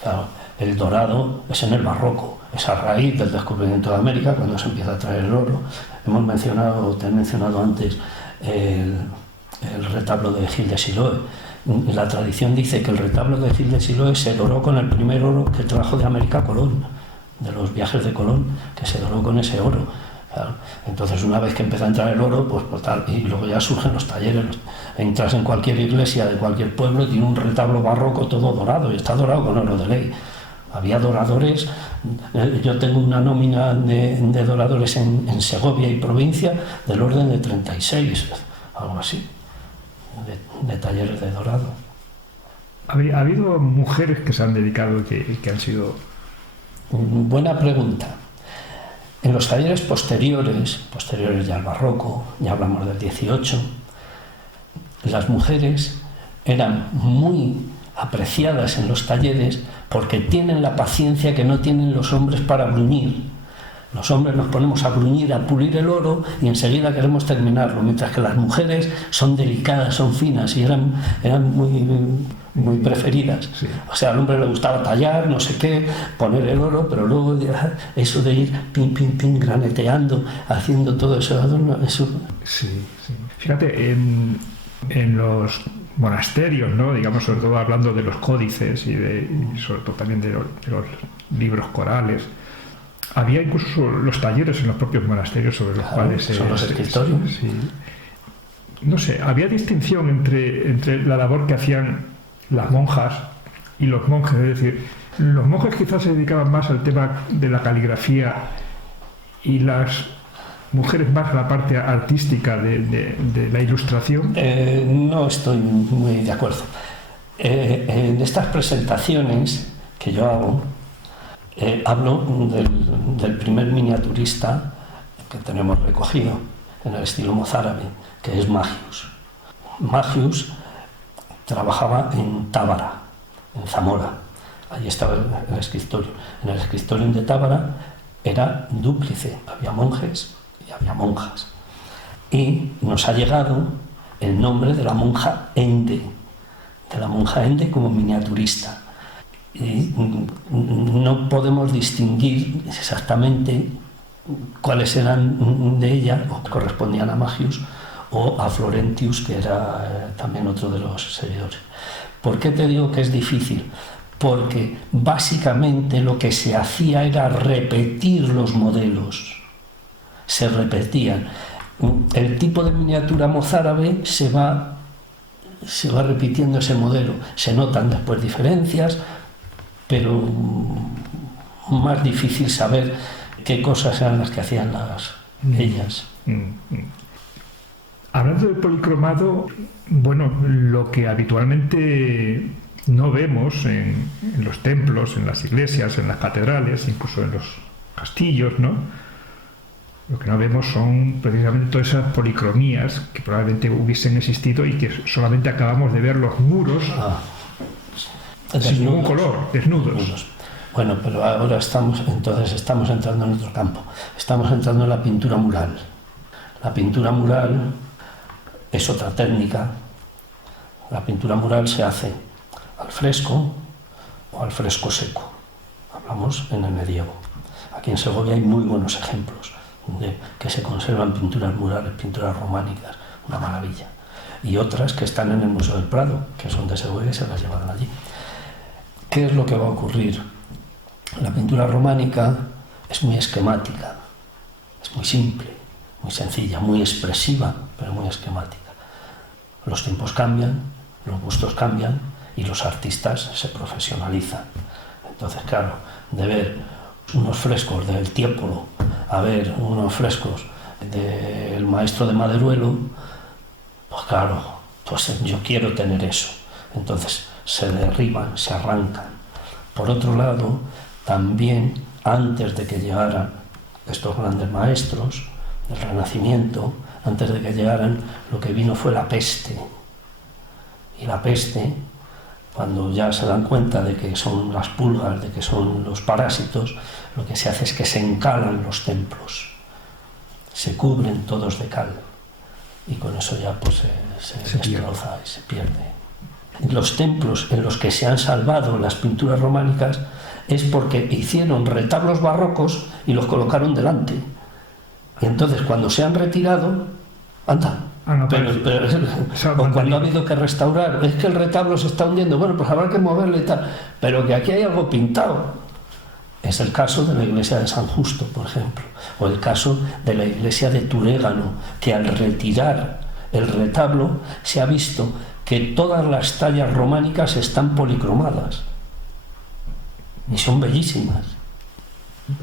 claro, el dorado es en el barroco, es a raíz del descubrimiento de América, cuando se empieza a traer el oro. Te he mencionado antes el retablo de Gil de Siloé. La tradición dice que el retablo de Gil de Siloé se doró con el primer oro que trajo de América Colón, de los viajes de Colón, que se doró con ese oro. Claro. Entonces, una vez que empieza a entrar el oro, pues tal, y luego ya surgen los talleres. Entras en cualquier iglesia de cualquier pueblo, tiene un retablo barroco todo dorado, y está dorado con oro de ley. Había doradores, yo tengo una nómina de doradores en Segovia y provincia del orden de 36, algo así, de talleres de dorado. ¿Ha habido mujeres que se han dedicado, que han sido...? Buena pregunta. En los talleres posteriores ya al barroco, ya hablamos del 18, las mujeres eran muy apreciadas en los talleres porque tienen la paciencia que no tienen los hombres para bruñir. Los hombres nos ponemos a bruñir, a pulir el oro y enseguida queremos terminarlo, mientras que las mujeres son delicadas, son finas y eran muy preferidas. Sí. O sea, al hombre le gustaba tallar, no sé qué, poner el oro, pero luego eso de ir pin, graneteando, haciendo todo eso, eso... Sí. Fíjate, en los monasterios, ¿no? Digamos, sobre todo hablando de los códices y sobre todo también de los libros corales, había incluso los talleres en los propios monasterios sobre los cuales... Son los escritorios. Sí. No sé, había distinción entre la labor que hacían las monjas y los monjes, es decir, los monjes quizás se dedicaban más al tema de la caligrafía y las mujeres más a la parte artística de la ilustración. No estoy muy de acuerdo. En estas presentaciones que yo hago, hablo del primer miniaturista que tenemos recogido en el estilo mozárabe, que es Magius. Magius trabajaba en Tábara, en Zamora. Allí estaba el escritorio. En el escritorio de Tábara era dúplice, había monjes y había monjas. Y nos ha llegado el nombre de la monja Ende como miniaturista. Y no podemos distinguir exactamente cuáles eran de ella, o correspondían a Magius, o a Florentius, que era también otro de los seguidores. ¿Por qué te digo que es difícil? Porque básicamente lo que se hacía era repetir los modelos. Se repetían. El tipo de miniatura mozárabe se va repitiendo ese modelo. Se notan después diferencias, pero más difícil saber qué cosas eran las que hacían ellas. Hablando del policromado, bueno, lo que habitualmente no vemos en los templos, en las iglesias, en las catedrales, incluso en los castillos, ¿no? Lo que no vemos son precisamente todas esas policromías que probablemente hubiesen existido y que solamente acabamos de ver los muros sin ningún color, desnudos. Bueno, pero ahora estamos entrando en otro campo. Estamos entrando en la pintura mural. La pintura mural es otra técnica. La pintura mural se hace al fresco o al fresco seco. Hablamos en el medievo. Aquí en Segovia hay muy buenos ejemplos de que se conservan pinturas murales, pinturas románicas, una maravilla. Y otras que están en el Museo del Prado, que son de Segovia y se las llevaron allí. ¿Qué es lo que va a ocurrir? La pintura románica es muy esquemática, es muy simple, muy sencilla, muy expresiva, pero muy esquemática. Los tiempos cambian, los gustos cambian y los artistas se profesionalizan. Entonces, claro, de ver unos frescos del Tiepolo a ver unos frescos del maestro de Maderuelo, pues claro, pues yo quiero tener eso. Entonces se derriban, se arrancan. Por otro lado, también antes de que llegaran estos grandes maestros del Renacimiento, antes de que llegaran, lo que vino fue la peste. Y la peste, cuando ya se dan cuenta de que son las pulgas, de que son los parásitos, lo que se hace es que se encalan los templos, se cubren todos de cal, y con eso ya pues se destroza y se pierde. Los templos en los que se han salvado las pinturas románicas es porque hicieron retablos barrocos y los colocaron delante. Y entonces cuando se han retirado, anda. O cuando ha habido que restaurar, es que el retablo se está hundiendo, bueno, pues habrá que moverle y tal, pero que aquí hay algo pintado. Es el caso de la iglesia de San Justo, por ejemplo, o el caso de la iglesia de Turégano, que al retirar el retablo se ha visto que todas las tallas románicas están policromadas y son bellísimas.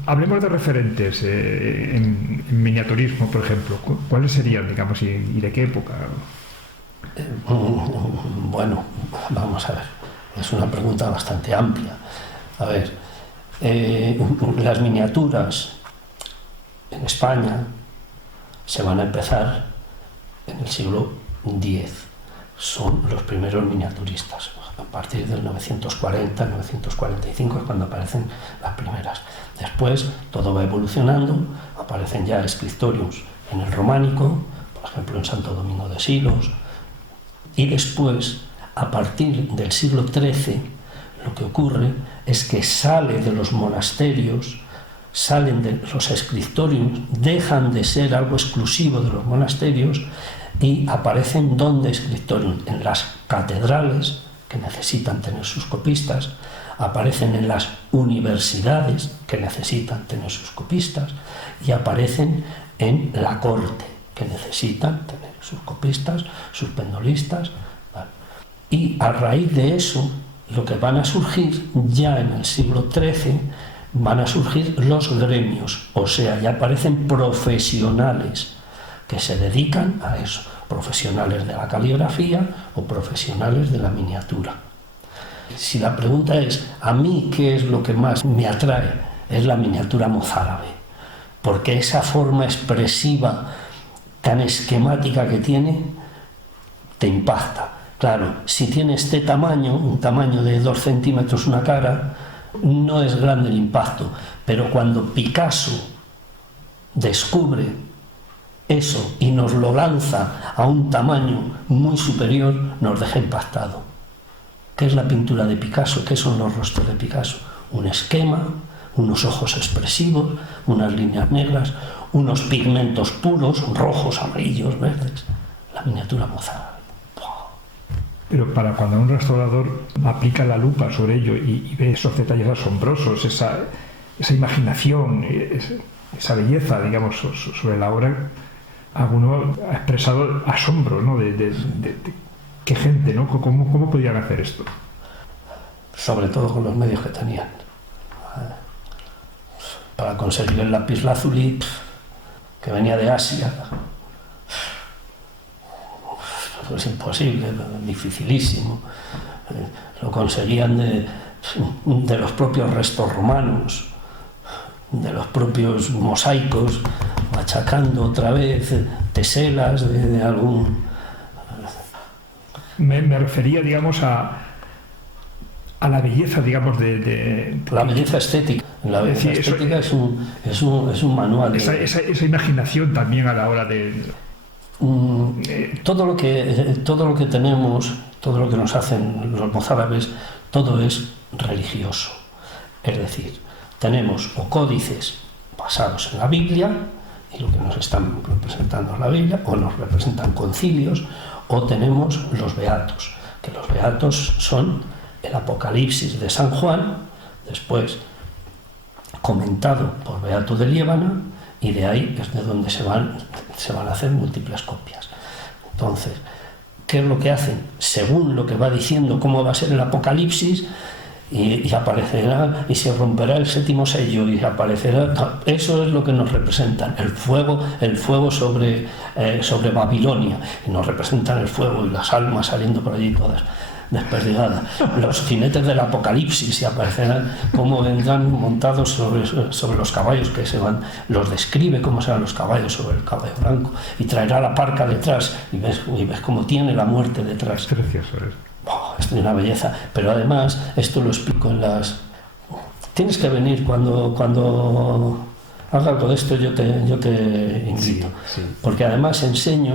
Hablemos de referentes en miniaturismo, por ejemplo. ¿Cuáles serían, digamos, y de qué época? Bueno, vamos a ver. Es una pregunta bastante amplia. A ver, las miniaturas en España se van a empezar en el siglo X. Son los primeros miniaturistas. A partir del 940, 945 es cuando aparecen las primeras. Después todo va evolucionando, aparecen ya scriptoriums en el románico, por ejemplo en Santo Domingo de Silos, y después, a partir del siglo XIII, lo que ocurre es que sale de los monasterios, salen de los scriptoriums, dejan de ser algo exclusivo de los monasterios y aparecen donde scriptorium, en las catedrales, que necesitan tener sus copistas, aparecen en las universidades, que necesitan tener sus copistas, y aparecen en la corte, que necesitan tener sus copistas, sus pendolistas, ¿vale? Y a raíz de eso, lo que van a surgir ya en el siglo XIII, van a surgir los gremios, o sea, ya aparecen profesionales que se dedican a eso, profesionales de la caligrafía o profesionales de la miniatura. Si la pregunta es, ¿a mí qué es lo que más me atrae? Es la miniatura mozárabe, porque esa forma expresiva tan esquemática que tiene, te impacta. Claro, si tiene este tamaño, un tamaño de 2 centímetros una cara, no es grande el impacto, pero cuando Picasso descubre eso y nos lo lanza a un tamaño muy superior, nos deja impactado. ¿Qué es la pintura de Picasso? ¿Qué son los rostros de Picasso? Un esquema, unos ojos expresivos, unas líneas negras, unos pigmentos puros, rojos, amarillos, verdes. La miniatura mozárabe. Pero para cuando un restaurador aplica la lupa sobre ello y ve esos detalles asombrosos, esa imaginación, esa belleza, digamos, sobre la obra, alguno ha expresado asombro, ¿no? de qué gente, ¿no? ¿Cómo podían hacer esto? Sobre todo con los medios que tenían. Para conseguir el lapislázuli, que venía de Asia, es imposible, dificilísimo. Lo conseguían de los propios restos romanos, de los propios mosaicos, machacando otra vez teselas de algún... Me refería, digamos, a la belleza, digamos, La belleza estética. La belleza estética es un manual. Esa imaginación también a la hora de... Todo lo que tenemos, todo lo que nos hacen los mozárabes, todo es religioso. Es decir, tenemos o códices basados en la Biblia, y lo que nos están representando es la Biblia, o nos representan concilios, o tenemos los beatos, que los beatos son el Apocalipsis de San Juan, después comentado por Beato de Liébana, y de ahí es de donde se van a hacer múltiples copias. Entonces, ¿qué es lo que hacen? Según lo que va diciendo cómo va a ser el Apocalipsis, y aparecerá y se romperá el 7º sello y aparecerá, eso es lo que nos representan, el fuego sobre Babilonia, y nos representan el fuego y las almas saliendo por allí todas. desperdigada. Los jinetes del apocalipsis, y aparecerán cómo vendrán montados sobre los caballos que se van, los describe cómo serán los caballos sobre el caballo blanco, y traerá la parca detrás, y ves cómo tiene la muerte detrás. Precioso es. Es de una belleza, pero además esto lo explico en las... Tienes que venir cuando haga algo de esto, yo te invito, Sí. porque además enseño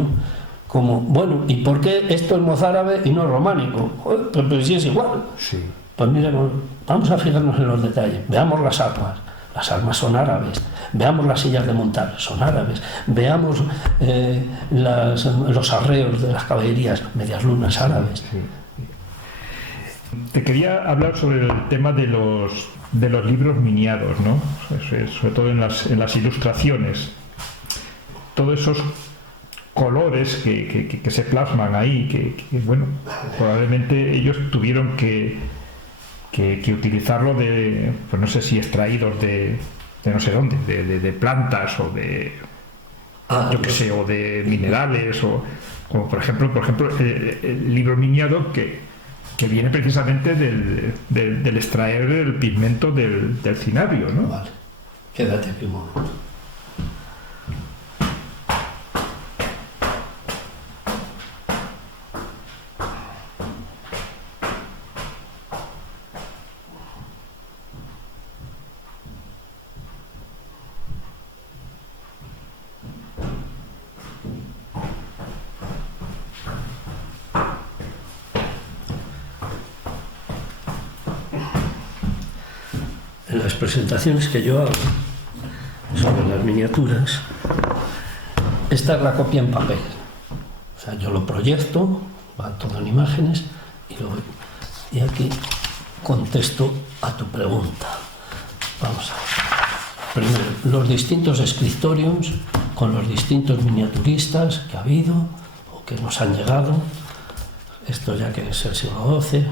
como, bueno, ¿y por qué esto es mozárabe y no románico? Joder, pero si es igual. Sí. Pues miremos, vamos a fijarnos en los detalles, veamos las armas son árabes, veamos las sillas de montar, son árabes, veamos los arreos de las caballerías, medias lunas árabes. Sí. Te quería hablar sobre el tema de los libros miniados, ¿no? Sobre todo en las ilustraciones. Todos esos colores que se plasman ahí, que bueno, probablemente ellos tuvieron que utilizarlo pues no sé si extraídos de no sé dónde, de plantas o de yo qué sé, o de minerales, o como por ejemplo el libro miniado que viene precisamente del extraer el pigmento del cinario, ¿no? Vale, quédate aquí un momento. En las presentaciones que yo hago sobre las miniaturas, esta es la copia en papel. O sea, yo lo proyecto, va todo en imágenes, y aquí contesto a tu pregunta. Vamos a ver. Primero, los distintos scriptoriums con los distintos miniaturistas que ha habido o que nos han llegado. Esto ya que es el siglo XII.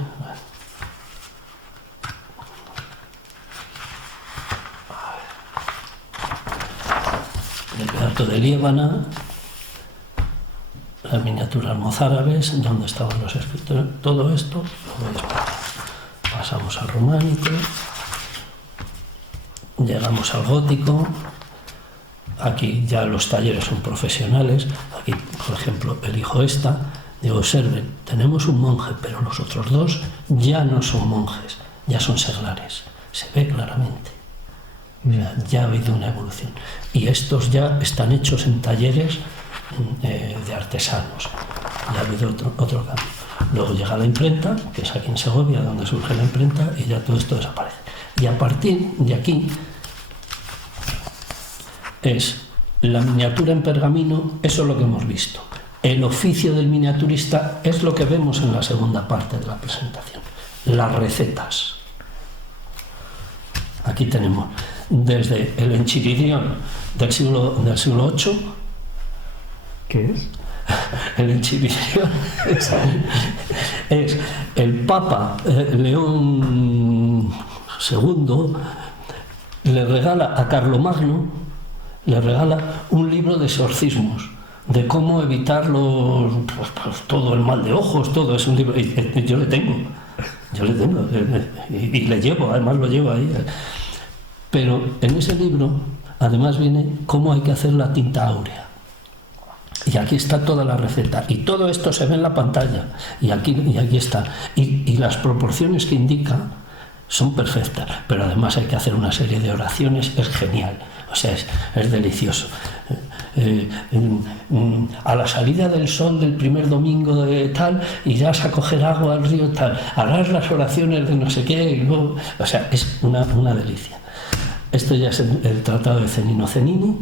El Beato de Liébana, las miniaturas mozárabes, donde estaban los escritores, todo esto lo veis por aquí. Pasamos al románico, llegamos al gótico, aquí ya los talleres son profesionales, aquí por ejemplo elijo esta, digo, observen, tenemos un monje, pero los otros dos ya no son monjes, ya son seglares, se ve claramente. Ya ha habido una evolución. Y estos ya están hechos en talleres de artesanos. Ya ha habido otro cambio. Luego llega la imprenta, que es aquí en Segovia, donde surge la imprenta, y ya todo esto desaparece. Y a partir de aquí es la miniatura en pergamino, eso es lo que hemos visto. El oficio del miniaturista es lo que vemos en la segunda parte de la presentación. Las recetas. Aquí tenemos desde el enchiridión del siglo VIII. ¿Qué es? El enchiridión es el Papa León II le regala a Carlomagno, le regala un libro de exorcismos, de cómo evitar todo el mal de ojos, todo es un libro, y yo le tengo, y le llevo, además lo llevo ahí. Pero en ese libro, además viene cómo hay que hacer la tinta áurea. Y aquí está toda la receta. Y todo esto se ve en la pantalla. Y aquí está. Y las proporciones que indica son perfectas. Pero además hay que hacer una serie de oraciones. Es genial. O sea, es delicioso. A la salida del sol del primer domingo de tal, irás a coger agua al río tal. Harás las oraciones de no sé qué. Y luego, o sea, es una delicia. Esto ya es el tratado de Cenino Cenini.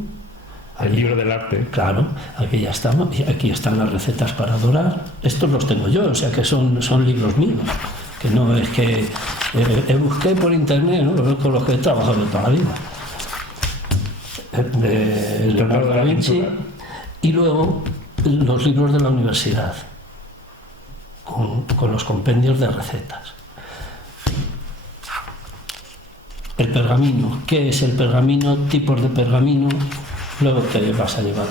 El libro del arte. Claro, aquí ya estamos. Y aquí están las recetas para adorar. Estos los tengo yo, o sea que son libros míos. Que no es que busqué por internet, ¿no? Con los que he trabajado toda la vida. De Leonardo da Vinci. Y luego los libros de la universidad. Con los compendios de recetas. El pergamino. ¿Qué es el pergamino? Tipos de pergamino. Luego te vas a llevar.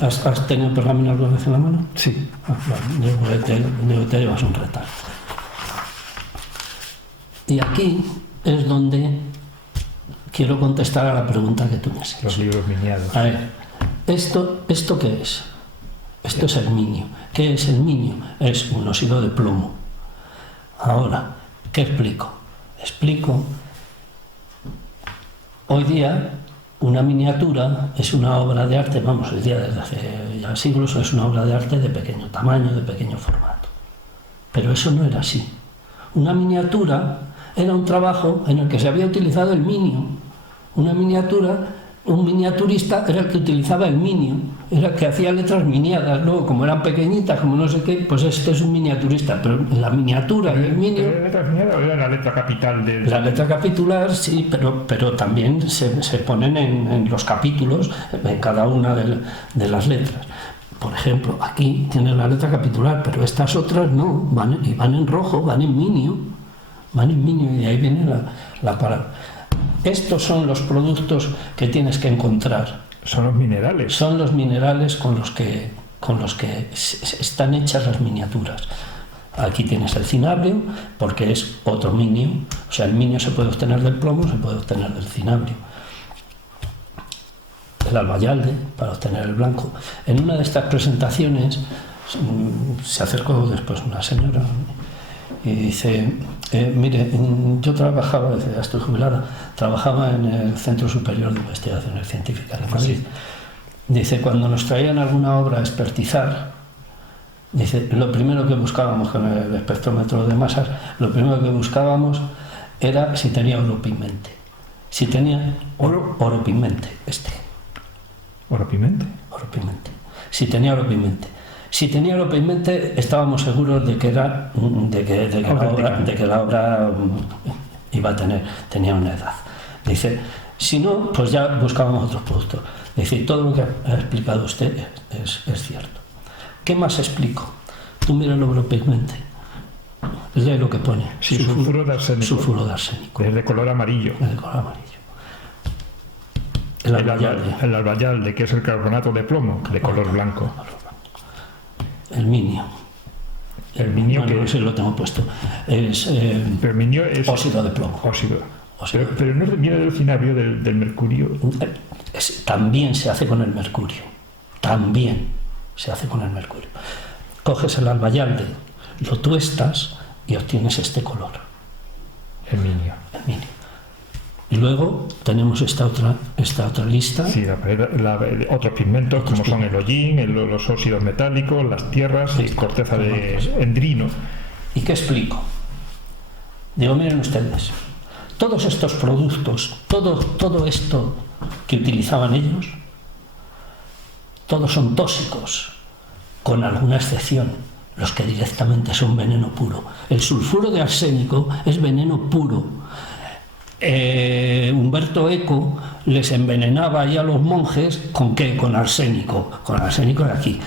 ¿Has tenido pergamino alguna vez en la mano? Sí. Vale. Luego te llevas un retardo. Y aquí es donde quiero contestar a la pregunta que tú me has hecho. Los libros miniados. A ver, ¿esto qué es? Esto es el minio. ¿Qué es el minio? Es un óxido de plomo. Ahora, ¿qué explico? Explico. Hoy día, una miniatura es una obra de arte, vamos, hoy día desde hace ya siglos es una obra de arte de pequeño tamaño, de pequeño formato. Pero eso no era así. Una miniatura era un trabajo en el que se había utilizado el minio. Una miniatura, un miniaturista era el que utilizaba el minio, era el que hacía letras miniadas. Luego, como eran pequeñitas, como no sé qué, pues este es un miniaturista. Pero la miniatura y el minio... ¿Era letra miniada o era la letra capital de...? La letra capitular, sí, pero también se ponen en los capítulos, en cada una de las letras. Por ejemplo, aquí tiene la letra capitular, pero estas otras no, van en rojo, van en minio, y ahí viene la palabra. Estos son los productos que tienes que encontrar. Son los minerales. Son los minerales con los que están hechas las miniaturas. Aquí tienes el cinabrio, porque es otro minio. O sea, el minio se puede obtener del plomo, se puede obtener del cinabrio. El albayalde, para obtener el blanco. En una de estas presentaciones se acercó después una señora y dice, mire, yo trabajaba, ya estoy jubilada, trabajaba en el Centro Superior de Investigaciones Científicas de Madrid. Dice, cuando nos traían alguna obra a expertizar, dice, lo primero que buscábamos con el espectrómetro de masas, lo primero que buscábamos era si tenía oropigmente. Si tenía oropigmente, ¿Oropigmente? Oropigmente. Si tenía oropigmente. Si tenía oropigmente, estábamos seguros de que la obra iba a tenía una edad. Dice, si no, pues ya buscábamos otros productos. Dice, todo lo que ha explicado usted es cierto. ¿Qué más explico? Tú mira el oropigmente. Lee lo que pone. Sí, sulfuro de arsénico. Sulfuro de arsénico. Es de color amarillo. Es de color amarillo. El albayalde, que es el carbonato de plomo, de color blanco. El minio. El minio, bueno, que sí lo tengo puesto. Pero el minio es óxido de plomo. Pero no viene del cinabrio, del mercurio. También se hace con el mercurio. También se hace con el mercurio. Coges el albayalde, lo tuestas y obtienes este color. El minio. Y luego tenemos esta otra lista. Sí, otros pigmentos como son el hollín, los óxidos metálicos, las tierras y corteza de endrino. ¿Y qué explico? Digo, miren ustedes, todos estos productos, todo esto que utilizaban ellos, todos son tóxicos, con alguna excepción, los que directamente son veneno puro. El sulfuro de arsénico es veneno puro. Humberto Eco les envenenaba ahí a los monjes ¿con qué? Con arsénico de aquí.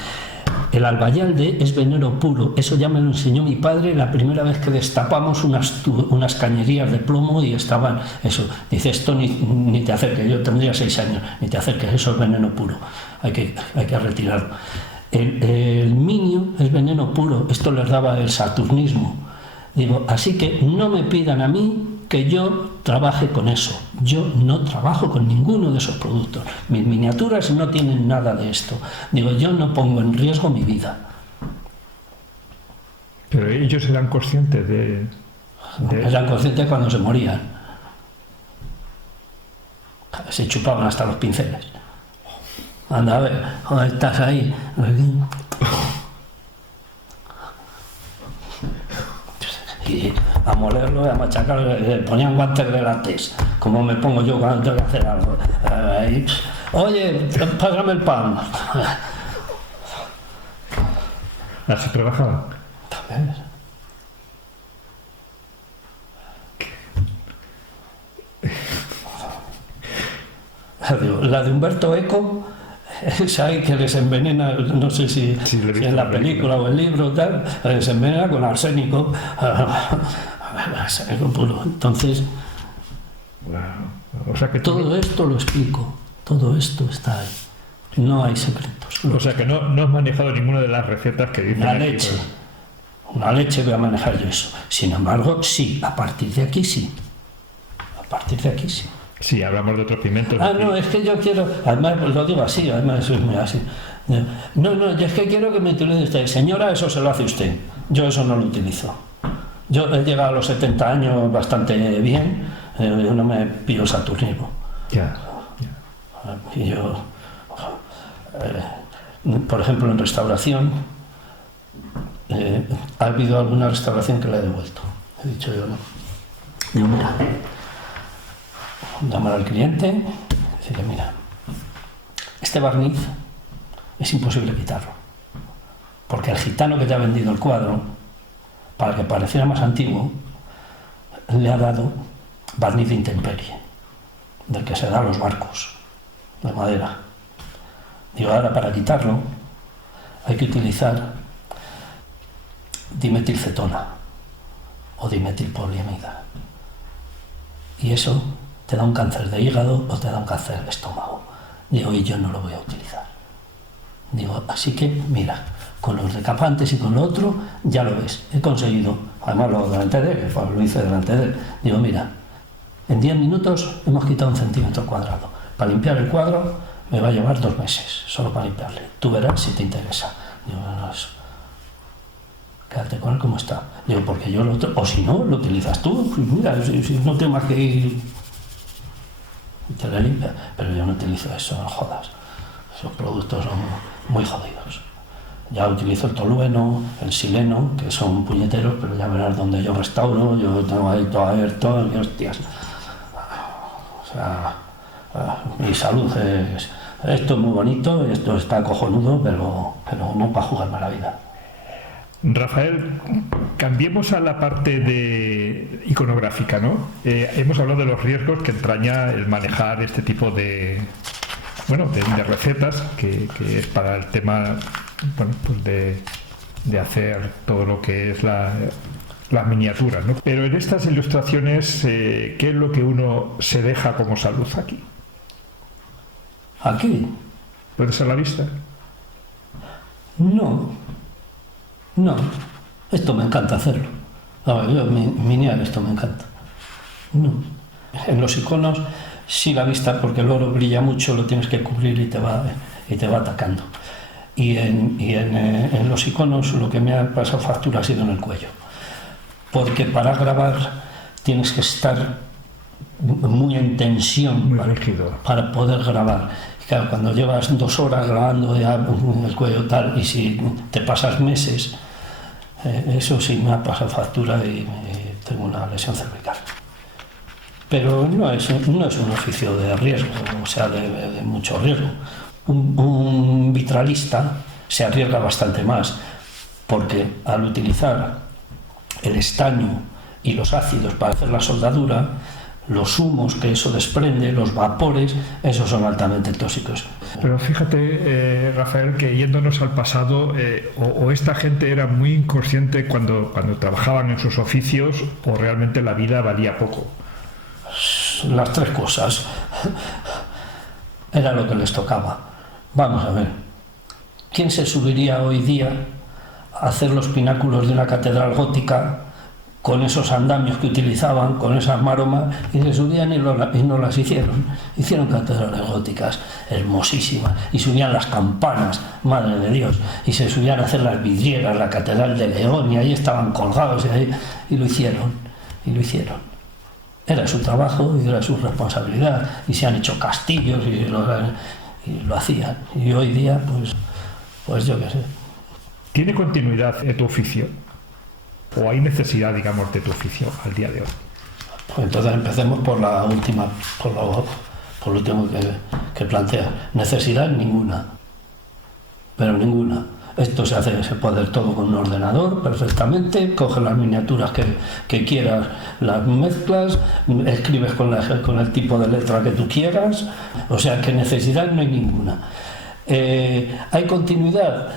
El albayalde es veneno puro, eso ya me lo enseñó mi padre la primera vez que destapamos unas cañerías de plomo y estaban eso. Dice, esto ni te acerques, yo tendría 6 años, ni te acerques, eso es veneno puro, hay que retirarlo. El minio es veneno puro, esto les daba el saturnismo. Digo, así que no me pidan a mí que yo trabaje con eso. Yo no trabajo con ninguno de esos productos. Mis miniaturas no tienen nada de esto. Digo, yo no pongo en riesgo mi vida. Pero ellos eran conscientes de... Eran conscientes cuando se morían. Se chupaban hasta los pinceles. Anda, a ver, estás ahí. Y a molerlo y a machacarlo, le ponían guantes de látex, como me pongo yo cuando tengo que hacer algo. Oye, pásame el pan. ¿Así trabajaban? La de Humberto Eco, esa que les envenena, no sé si en la película o el libro, tal, les envenena con arsénico. Arsénico puro. Entonces, o sea que todo esto lo explico, todo esto está ahí. No hay secretos. O sea que no has manejado ninguna de las recetas que dicen. La leche. una leche voy a manejar yo eso. Sin embargo, sí, a partir de aquí sí. A partir de aquí sí. Sí, hablamos de otros pimientos. No, es que yo quiero, además lo digo así, además eso es muy así. No, yo es que quiero que me utilice usted. Señora, eso se lo hace usted. Yo eso no lo utilizo. Yo he llegado a los 70 años bastante bien, yo no me pillo saturnismo. Ya. Y yo, por ejemplo, en restauración, ha habido alguna restauración que le he devuelto. He dicho yo, no. Digo, mira, llamar al cliente, decirle, mira, este barniz es imposible quitarlo, porque el gitano que te ha vendido el cuadro, para que pareciera más antiguo, le ha dado barniz de intemperie, del que se da a los barcos, de madera. Digo, ahora para quitarlo hay que utilizar dimetilcetona o dimetilpoliamida, y eso te da un cáncer de hígado o te da un cáncer de estómago. Digo, y yo no lo voy a utilizar. Digo, así que mira, con los decapantes y con lo otro, ya lo ves, he conseguido, además lo hago delante de él, lo hice delante de él. Digo, mira, en 10 minutos hemos quitado 1 centímetro cuadrado. Para limpiar el cuadro me va a llevar 2 meses, solo para limpiarle. Tú verás si te interesa. Digo, no, eso. Quédate con él como está. Digo, porque yo lo otro, o si no, lo utilizas tú. Mira, si no tengo más que ir, te la limpia. Pero yo no utilizo eso, no jodas. Esos productos son muy jodidos. Ya utilizo el tolueno, el sileno, que son puñeteros, pero ya verás donde yo restauro, yo tengo ahí todo abierto, y hostias. O sea, mi salud es... Esto es muy bonito, esto está cojonudo, pero no para jugarme la vida. Rafael, cambiemos a la parte de iconográfica, ¿no? Hemos hablado de los riesgos que entraña el manejar este tipo de recetas, que es para el tema, bueno, pues de hacer todo lo que es las miniaturas, ¿no? Pero en estas ilustraciones, ¿qué es lo que uno se deja como salud aquí? ¿Aquí? ¿Puede ser la vista? No, esto me encanta hacerlo. Miniar esto me encanta. No. En los iconos sí la vista, porque el oro brilla mucho, lo tienes que cubrir y te va atacando. Y en los iconos lo que me ha pasado factura ha sido en el cuello. Porque para grabar tienes que estar muy en tensión, muy rígido, para poder grabar. Y claro, cuando llevas 2 horas grabando ya el cuello tal, y si te pasas meses, eso sí me ha pasado factura y tengo una lesión cervical. Pero no es un oficio de riesgo, o sea, de mucho riesgo. Un vitralista se arriesga bastante más, porque al utilizar el estaño y los ácidos para hacer la soldadura, los humos que eso desprende, los vapores, esos son altamente tóxicos. Pero fíjate, Rafael, que yéndonos al pasado, o esta gente era muy inconsciente cuando trabajaban en sus oficios, o realmente la vida valía poco. Las 3 cosas. Era lo que les tocaba. Vamos a ver, ¿quién se subiría hoy día a hacer los pináculos de una catedral gótica con esos andamios que utilizaban, con esas maromas, y se subían y no las hicieron? Hicieron catedrales góticas hermosísimas, y subían las campanas, madre de Dios, y se subían a hacer las vidrieras, la catedral de León, y ahí estaban colgados, y lo hicieron. Era su trabajo y era su responsabilidad, y se han hecho castillos y lo hacían. Y hoy día, pues yo qué sé. ¿Tiene continuidad tu oficio? ¿O hay necesidad, digamos, de tu oficio al día de hoy? Pues entonces empecemos por lo último que plantea. Necesidad ninguna, pero ninguna. Esto se puede hacer todo con un ordenador perfectamente, coges las miniaturas que quieras, las mezclas, escribes con el tipo de letra que tú quieras, o sea que necesidad no hay ninguna. ¿Hay continuidad?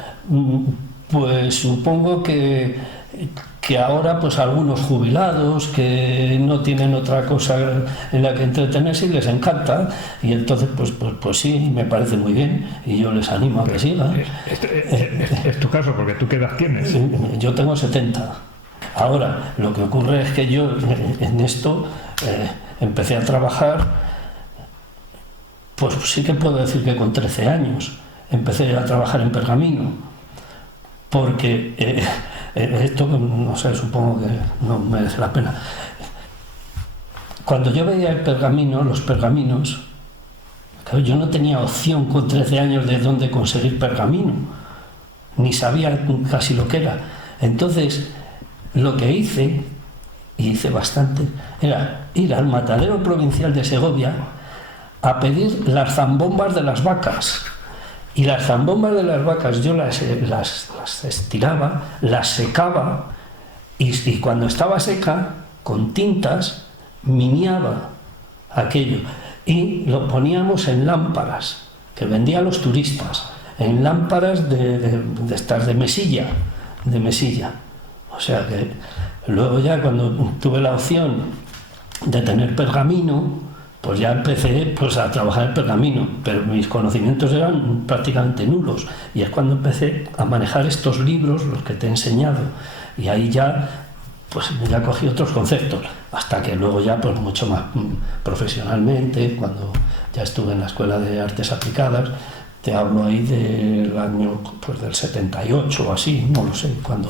Pues supongo que que ahora pues algunos jubilados que no tienen otra cosa en la que entretenerse y les encanta, y entonces pues sí, me parece muy bien y yo les animo a que sigan. Es tu caso, porque tú ¿qué edad tienes? Yo tengo 70. Ahora, lo que ocurre es que yo en esto empecé a trabajar, pues sí que puedo decir que con 13 años empecé a trabajar en Pergamino, porque esto, no sé, supongo que no merece la pena. Cuando yo veía el pergamino, los pergaminos, claro, yo no tenía opción con 13 años de dónde conseguir pergamino, ni sabía casi lo que era. Entonces, lo que hice, y hice bastante, era ir al matadero provincial de Segovia a pedir las zambombas de las vacas. Y las zambombas de las vacas yo las estiraba, las secaba, y cuando estaba seca, con tintas, miniaba aquello. Y lo poníamos en lámparas, que vendían los turistas, en lámparas de estas de mesilla. O sea que luego ya cuando tuve la opción de tener pergamino, pues ya empecé a trabajar el pergamino, pero mis conocimientos eran prácticamente nulos, y es cuando empecé a manejar estos libros, los que te he enseñado, y ahí ya cogí otros conceptos, hasta que luego ya pues mucho más profesionalmente, cuando ya estuve en la Escuela de Artes Aplicadas, te hablo ahí del año pues del 78 o así, no lo sé cuándo.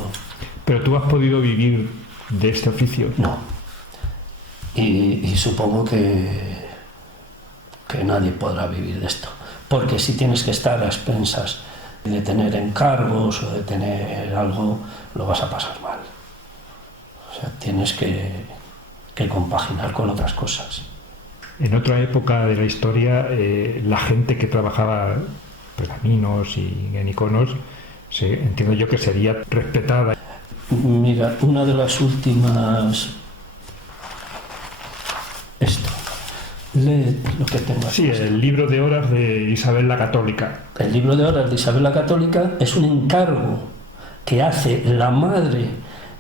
¿Pero tú has podido vivir de este oficio? No. Y supongo que nadie podrá vivir de esto, porque si tienes que estar a expensas de tener encargos o de tener algo, lo vas a pasar mal. O sea, tienes que compaginar con otras cosas. En otra época de la historia, la gente que trabajaba pergaminos y en iconos, entiendo yo que sería respetada. Mira, una de las últimas... Esto. Lee lo que tengo aquí. Sí, el libro de horas de Isabel la Católica. El libro de horas de Isabel la Católica es un encargo que hace la madre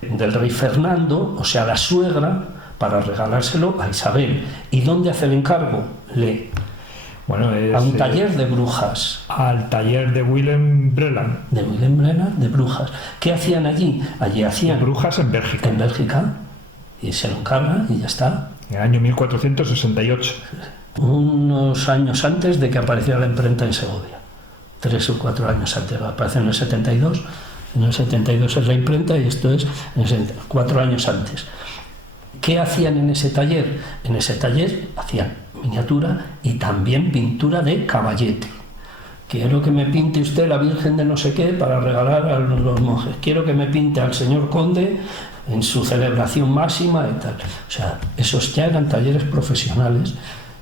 del rey Fernando, o sea, la suegra, para regalárselo a Isabel. ¿Y dónde hace el encargo? Lee. Bueno, a un taller de brujas. Al taller de Willem Breland. De Willem Breland, de brujas. ¿Qué hacían allí? Allí hacían... brujas en Bélgica. En Bélgica. Y se lo encargan y ya está. En el año 1468. Unos años antes de que apareciera la imprenta en Segovia. 3 o 4 años antes. Aparece en el 72. En el 72 es la imprenta y esto es en el 70, 4 años antes. ¿Qué hacían en ese taller? En ese taller hacían miniatura y también pintura de caballete. Quiero que me pinte usted la Virgen de no sé qué para regalar a los monjes. Quiero que me pinte al señor conde en su celebración máxima y tal. O sea, esos ya eran talleres profesionales.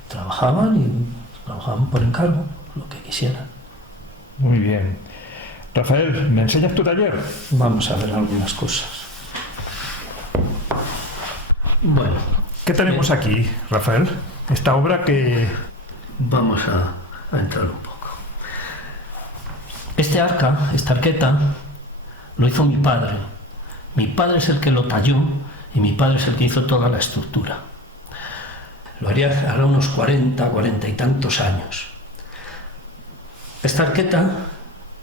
Trabajaban por encargo, lo que quisieran. Muy bien. Rafael, ¿me enseñas tu taller? Vamos a ver algunas cosas. Bueno. ¿Qué tenemos aquí, Rafael? Esta obra que... Vamos a entrar un poco. Este arca, esta arqueta, lo hizo mi padre. Mi padre es el que lo talló y mi padre es el que hizo toda la estructura. Lo haría hará unos 40 y tantos años. Esta arqueta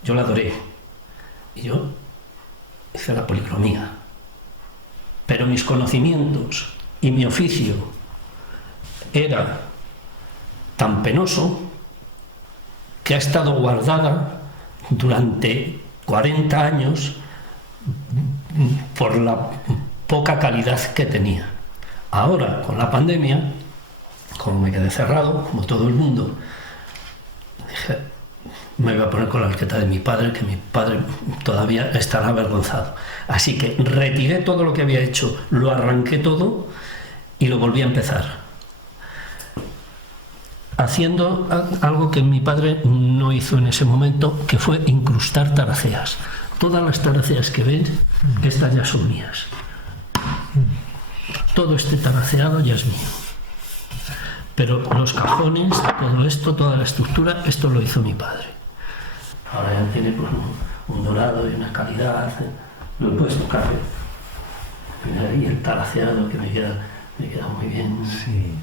yo la adoré y yo hice la policromía. Pero mis conocimientos y mi oficio era tan penoso que ha estado guardada durante 40 años por la poca calidad que tenía. Ahora, con la pandemia, como me quedé cerrado, como todo el mundo, dije, me voy a poner con la arqueta de mi padre, que mi padre todavía estará avergonzado. Así que retiré todo lo que había hecho, lo arranqué todo y lo volví a empezar. Haciendo algo que mi padre no hizo en ese momento, que fue incrustar taraceas. Todas las taraceas que ven, estas ya son mías. Todo este taraceado ya es mío. Pero los cajones, todo esto, toda la estructura, esto lo hizo mi padre. Ahora ya tiene pues, un dorado y una calidad. Lo puedes tocar. taraceado que me queda muy bien. Sí.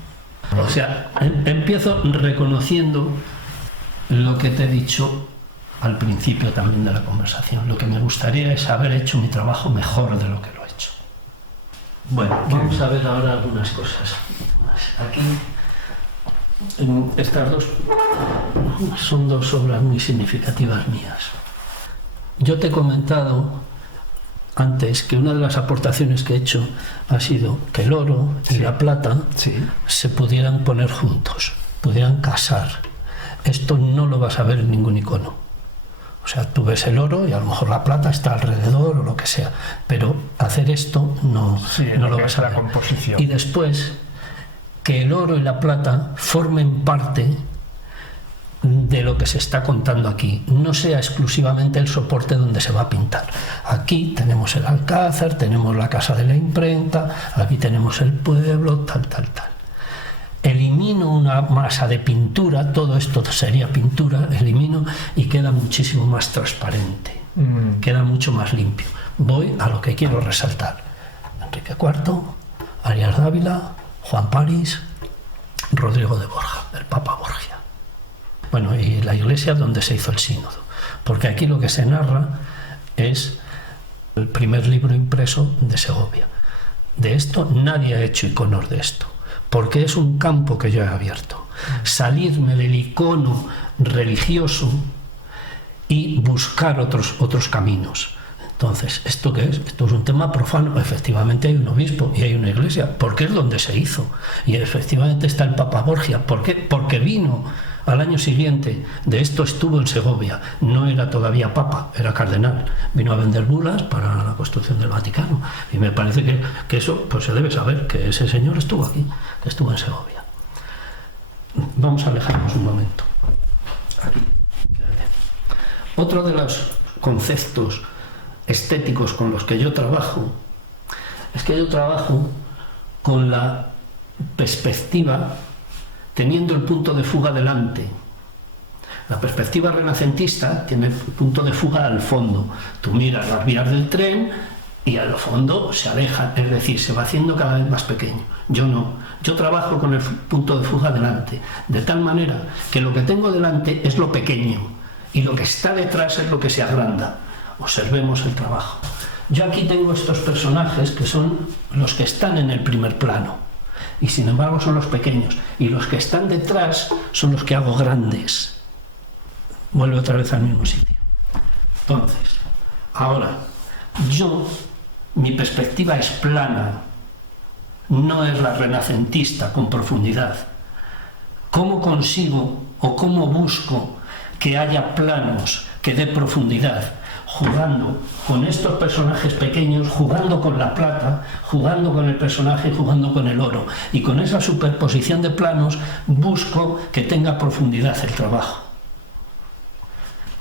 O sea, empiezo reconociendo lo que te he dicho al principio también de la conversación. Lo que me gustaría es haber hecho mi trabajo mejor de lo que lo he hecho. Bueno, vamos a ver ahora algunas cosas. Aquí, estas dos son dos obras muy significativas mías. Yo te he comentado antes que una de las aportaciones que he hecho ha sido que el oro y la plata se pudieran poner juntos, pudieran casar. Esto no lo vas a ver en ningún icono. O sea, tú ves el oro y a lo mejor la plata está alrededor o lo que sea, pero hacer esto no lo vas a ver. Composición. Y después, que el oro y la plata formen parte de lo que se está contando aquí, no sea exclusivamente el soporte donde se va a pintar. Aquí tenemos el Alcázar, tenemos la casa de la imprenta, aquí tenemos el pueblo, tal. Elimino una masa de pintura, todo esto sería pintura, elimino y queda muchísimo más transparente, queda mucho más limpio. Voy a lo que quiero resaltar. Enrique IV, Arias Dávila, Juan París, Rodrigo de Borja, el Papa Borgia. Bueno, y la iglesia donde se hizo el sínodo, porque aquí lo que se narra es el primer libro impreso de Segovia. De esto nadie ha hecho iconos de esto, porque es un campo que yo he abierto. Salirme del icono religioso y buscar otros caminos. Entonces, ¿esto qué es? Esto es un tema profano. Efectivamente hay un obispo y hay una iglesia, porque es donde se hizo. Y efectivamente está el Papa Borgia. ¿Por qué? Porque vino al año siguiente, de esto estuvo en Segovia, no era todavía papa, era cardenal, vino a vender bulas para la construcción del Vaticano, y me parece que eso pues se debe saber, que ese señor estuvo aquí, que estuvo en Segovia. Vamos a alejarnos un momento. Aquí. Otro de los conceptos estéticos con los que yo trabajo es que yo trabajo con la perspectiva teniendo el punto de fuga delante. La perspectiva renacentista tiene el punto de fuga al fondo. Tú miras las vías del tren y al fondo se aleja, es decir, se va haciendo cada vez más pequeño. Yo no. Yo trabajo con el punto de fuga delante, de tal manera que lo que tengo delante es lo pequeño y lo que está detrás es lo que se agranda. Observemos el trabajo. Yo aquí tengo estos personajes que son los que están en el primer plano. Y sin embargo son los pequeños, y los que están detrás son los que hago grandes. Vuelve otra vez al mismo sitio. Entonces, ahora, mi perspectiva es plana, no es la renacentista con profundidad. ¿Cómo consigo o cómo busco que haya planos que dé profundidad? Jugando con estos personajes pequeños, jugando con la plata, jugando con el personaje, jugando con el oro. Y con esa superposición de planos busco que tenga profundidad el trabajo.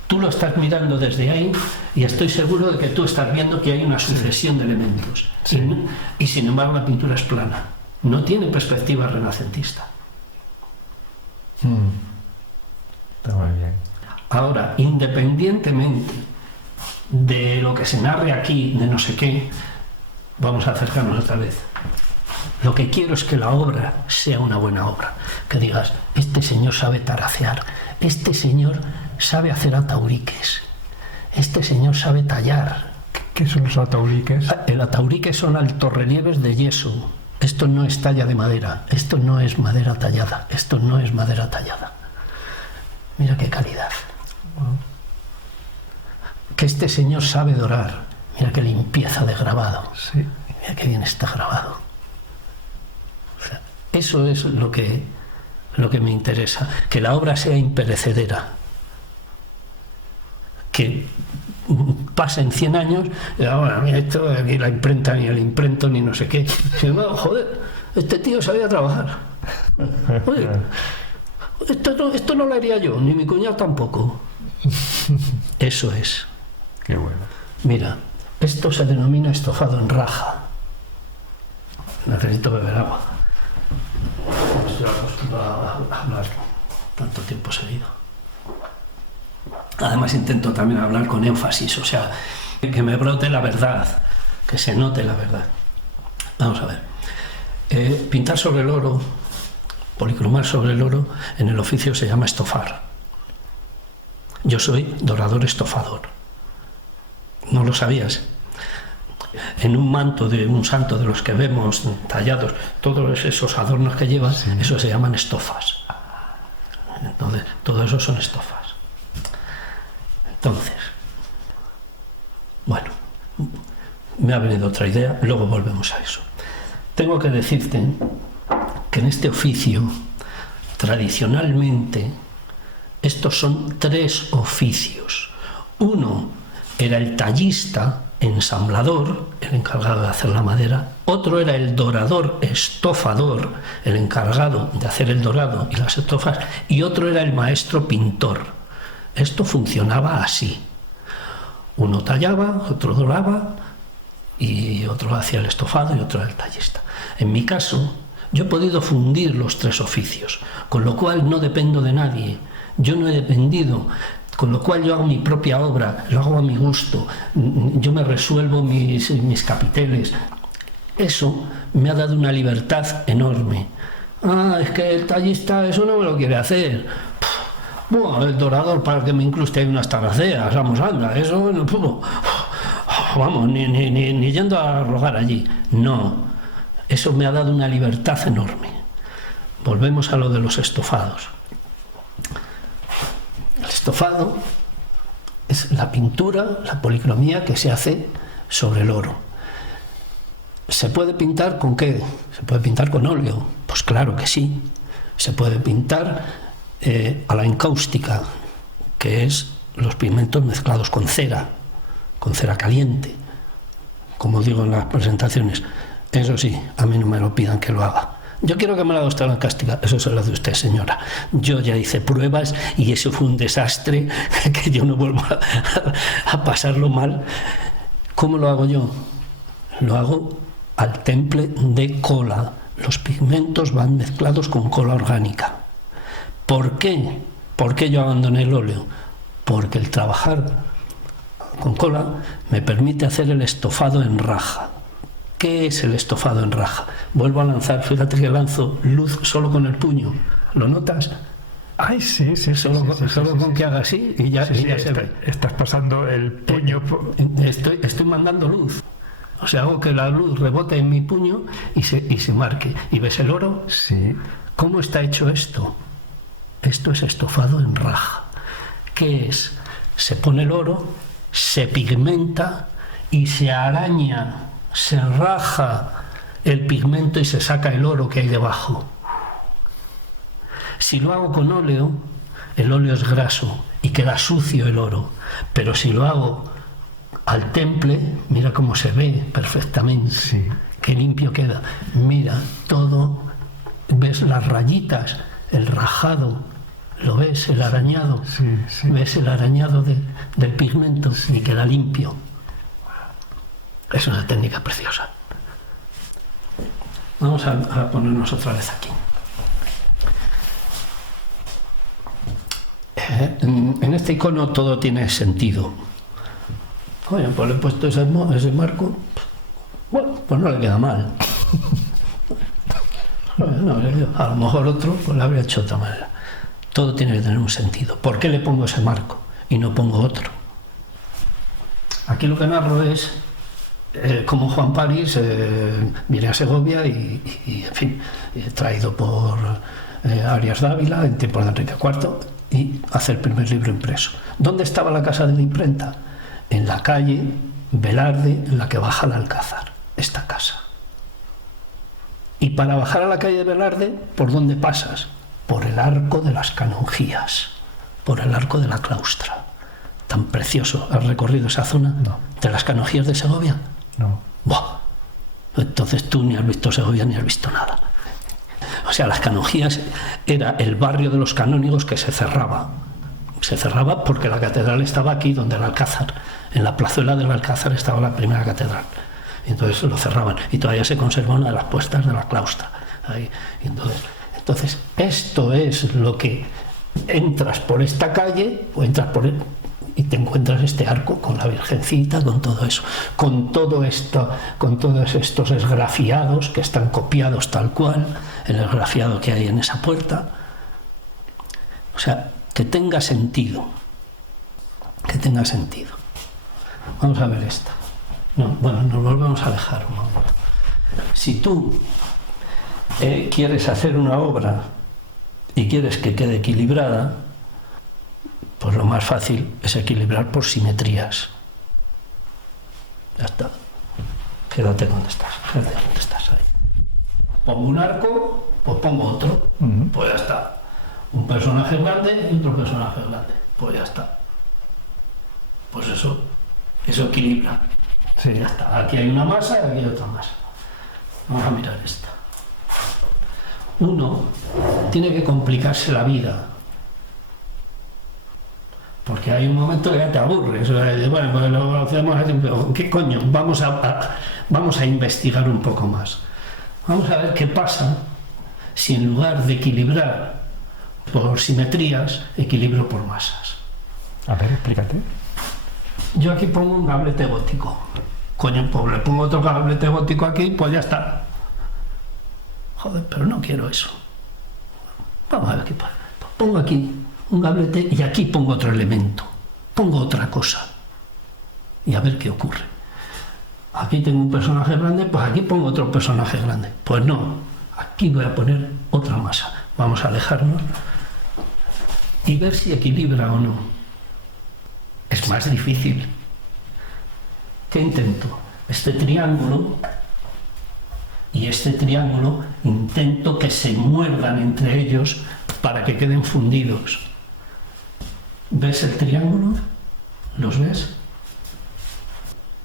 Tú lo estás mirando desde ahí y estoy seguro de que tú estás viendo que hay una sucesión de elementos. Sí. Y sin embargo la pintura es plana. No tiene perspectiva renacentista. Está muy bien. Ahora, independientemente de lo que se narre aquí, de no sé qué, vamos a acercarnos otra vez. Lo que quiero es que la obra sea una buena obra. Que digas, este señor sabe taracear, este señor sabe hacer atauriques, este señor sabe tallar. ¿Qué son los atauriques? El ataurique son altorrelieves de yeso. Esto no es talla de madera, esto no es madera tallada, esto no es madera tallada. Mira qué calidad. Que este señor sabe dorar. Mira qué limpieza de grabado. Sí. Mira qué bien está grabado. O sea, eso es lo que me interesa. Que la obra sea imperecedera. Que pasen 100 años y ahora, mira, esto aquí la imprenta, ni el imprento, ni no sé qué. Y digo, joder, este tío sabía trabajar. Oye, esto no lo haría yo, ni mi cuñado tampoco. Eso es. Qué bueno. Mira, esto se denomina estofado en raja. Necesito beber agua. No estoy acostumbrado a hablar tanto tiempo seguido. Además intento también hablar con énfasis, o sea, que me brote la verdad, que se note la verdad. Vamos a ver. Pintar sobre el oro, policromar sobre el oro, en el oficio se llama estofar. Yo soy dorador estofador. ¿No lo sabías? En un manto de un santo de los que vemos tallados, todos esos adornos que llevan, sí, eso se llaman estofas. Entonces, todo eso son estofas. Entonces, bueno, me ha venido otra idea, luego volvemos a eso. Tengo que decirte que en este oficio, tradicionalmente, estos son 3 oficios. Uno era el tallista, ensamblador, el encargado de hacer la madera. Otro era el dorador, estofador, el encargado de hacer el dorado y las estofas. Y otro era el maestro pintor. Esto funcionaba así. Uno tallaba, otro doraba y otro hacía el estofado y otro era el tallista. En mi caso, yo he podido fundir los 3 oficios, con lo cual no dependo de nadie. Yo no he dependido, con lo cual yo hago mi propia obra, lo hago a mi gusto, yo me resuelvo mis capiteles. Eso me ha dado una libertad enorme. Es que el tallista eso no me lo quiere hacer. Bueno, el dorador para que me incruste ahí unas taraceas, vamos, anda, eso no puedo. Vamos, ni yendo a rogar allí. No, eso me ha dado una libertad enorme. Volvemos a lo de los estofados. El estofado es la pintura, la policromía que se hace sobre el oro. ¿Se puede pintar con qué? ¿Se puede pintar con óleo? Pues claro que sí. Se puede pintar a la encáustica, que es los pigmentos mezclados con cera caliente, como digo en las presentaciones. Eso sí, a mí no me lo pidan que lo haga. Yo quiero que me la haga usted la encáustica. Eso se lo hace usted, señora. Yo ya hice pruebas y eso fue un desastre, que yo no vuelvo a pasarlo mal. ¿Cómo lo hago yo? Lo hago al temple de cola. Los pigmentos van mezclados con cola orgánica. ¿Por qué? ¿Por qué yo abandoné el óleo? Porque el trabajar con cola me permite hacer el estofado en raja. ¿Qué es el estofado en raja? Vuelvo a lanzar, fíjate que lanzo luz solo con el puño. ¿Lo notas? Ay, sí. Solo con que haga así y ya se ve. Estás pasando el puño. Estoy mandando luz. O sea, hago que la luz rebote en mi puño y se marque. ¿Y ves el oro? Sí. ¿Cómo está hecho esto? Esto es estofado en raja. ¿Qué es? Se pone el oro, se pigmenta y se araña, se raja el pigmento y se saca el oro que hay debajo. Si lo hago con óleo, el óleo es graso y queda sucio el oro. Pero si lo hago al temple, mira cómo se ve perfectamente. Sí. Qué limpio queda. Mira, todo, ves las rayitas, el rajado, ¿lo ves? El arañado. Sí. ¿Ves el arañado del pigmento? Sí. Y queda limpio. Es una técnica preciosa. Vamos a ponernos otra vez aquí. En este icono todo tiene sentido. Oye, pues le he puesto ese marco. Bueno, pues no le queda mal. No, a lo mejor otro pues lo habría hecho de otra manera. Todo tiene que tener un sentido. ¿Por qué le pongo ese marco y no pongo otro? Aquí lo que narro es como Juan París viene a Segovia y en fin, traído por Arias Dávila en tiempos de Enrique IV, y hace el primer libro impreso. ¿Dónde estaba la casa de la imprenta? En la calle Velarde, en la que baja al Alcázar, esta casa. Y para bajar a la calle Velarde, ¿por dónde pasas? Por el arco de las canonjías, por el arco de la claustra. Tan precioso. ¿Has recorrido esa zona? No. ¿De las canonjías de Segovia? No. ¡Buah! Entonces tú ni has visto Segovia ni has visto nada. O sea, las canonjías era el barrio de los canónigos que se cerraba. Se cerraba porque la catedral estaba aquí, donde el Alcázar. En la plazuela del Alcázar estaba la primera catedral. Y entonces lo cerraban. Y todavía se conserva una de las puertas de la claustra. Ahí. Y entonces, esto es lo que entras por esta calle, o entras por y te encuentras este arco con la Virgencita, con todo eso, con todo esto, con todos estos esgrafiados que están copiados tal cual, el esgrafiado que hay en esa puerta. O sea, que tenga sentido. Que tenga sentido. Vamos a ver esta. No, bueno, nos volvemos a alejar un momento. Si tú quieres hacer una obra y quieres que quede equilibrada, pues lo más fácil es equilibrar por simetrías. Ya está. Quédate donde estás. Quédate donde estás ahí. Pongo un arco, pues pongo otro. Pues ya está. Un personaje grande y otro personaje grande. Pues ya está. Pues eso equilibra. Sí. Ya está. Aquí hay una masa y aquí hay otra masa. Vamos a mirar esta. Uno tiene que complicarse la vida. Porque hay un momento que ya te aburres. Bueno, pues lo hacemos así, pero ¿qué coño? Vamos a investigar un poco más. Vamos a ver qué pasa si en lugar de equilibrar por simetrías, equilibro por masas. A ver, explícate. Yo aquí pongo un gablete gótico. Coño, pues le pongo otro gablete gótico aquí, pues ya está. Joder, pero no quiero eso. Vamos a ver qué pasa. Pues pongo aquí un gablete y aquí pongo otro elemento. Pongo otra cosa. Y a ver qué ocurre. Aquí tengo un personaje grande, pues aquí pongo otro personaje grande. Pues no, aquí voy a poner otra masa. Vamos a alejarnos y ver si equilibra o no. Es más difícil. ¿Qué intento? Este triángulo y este triángulo intento que se muerdan entre ellos para que queden fundidos. ¿Ves el triángulo? ¿Los ves?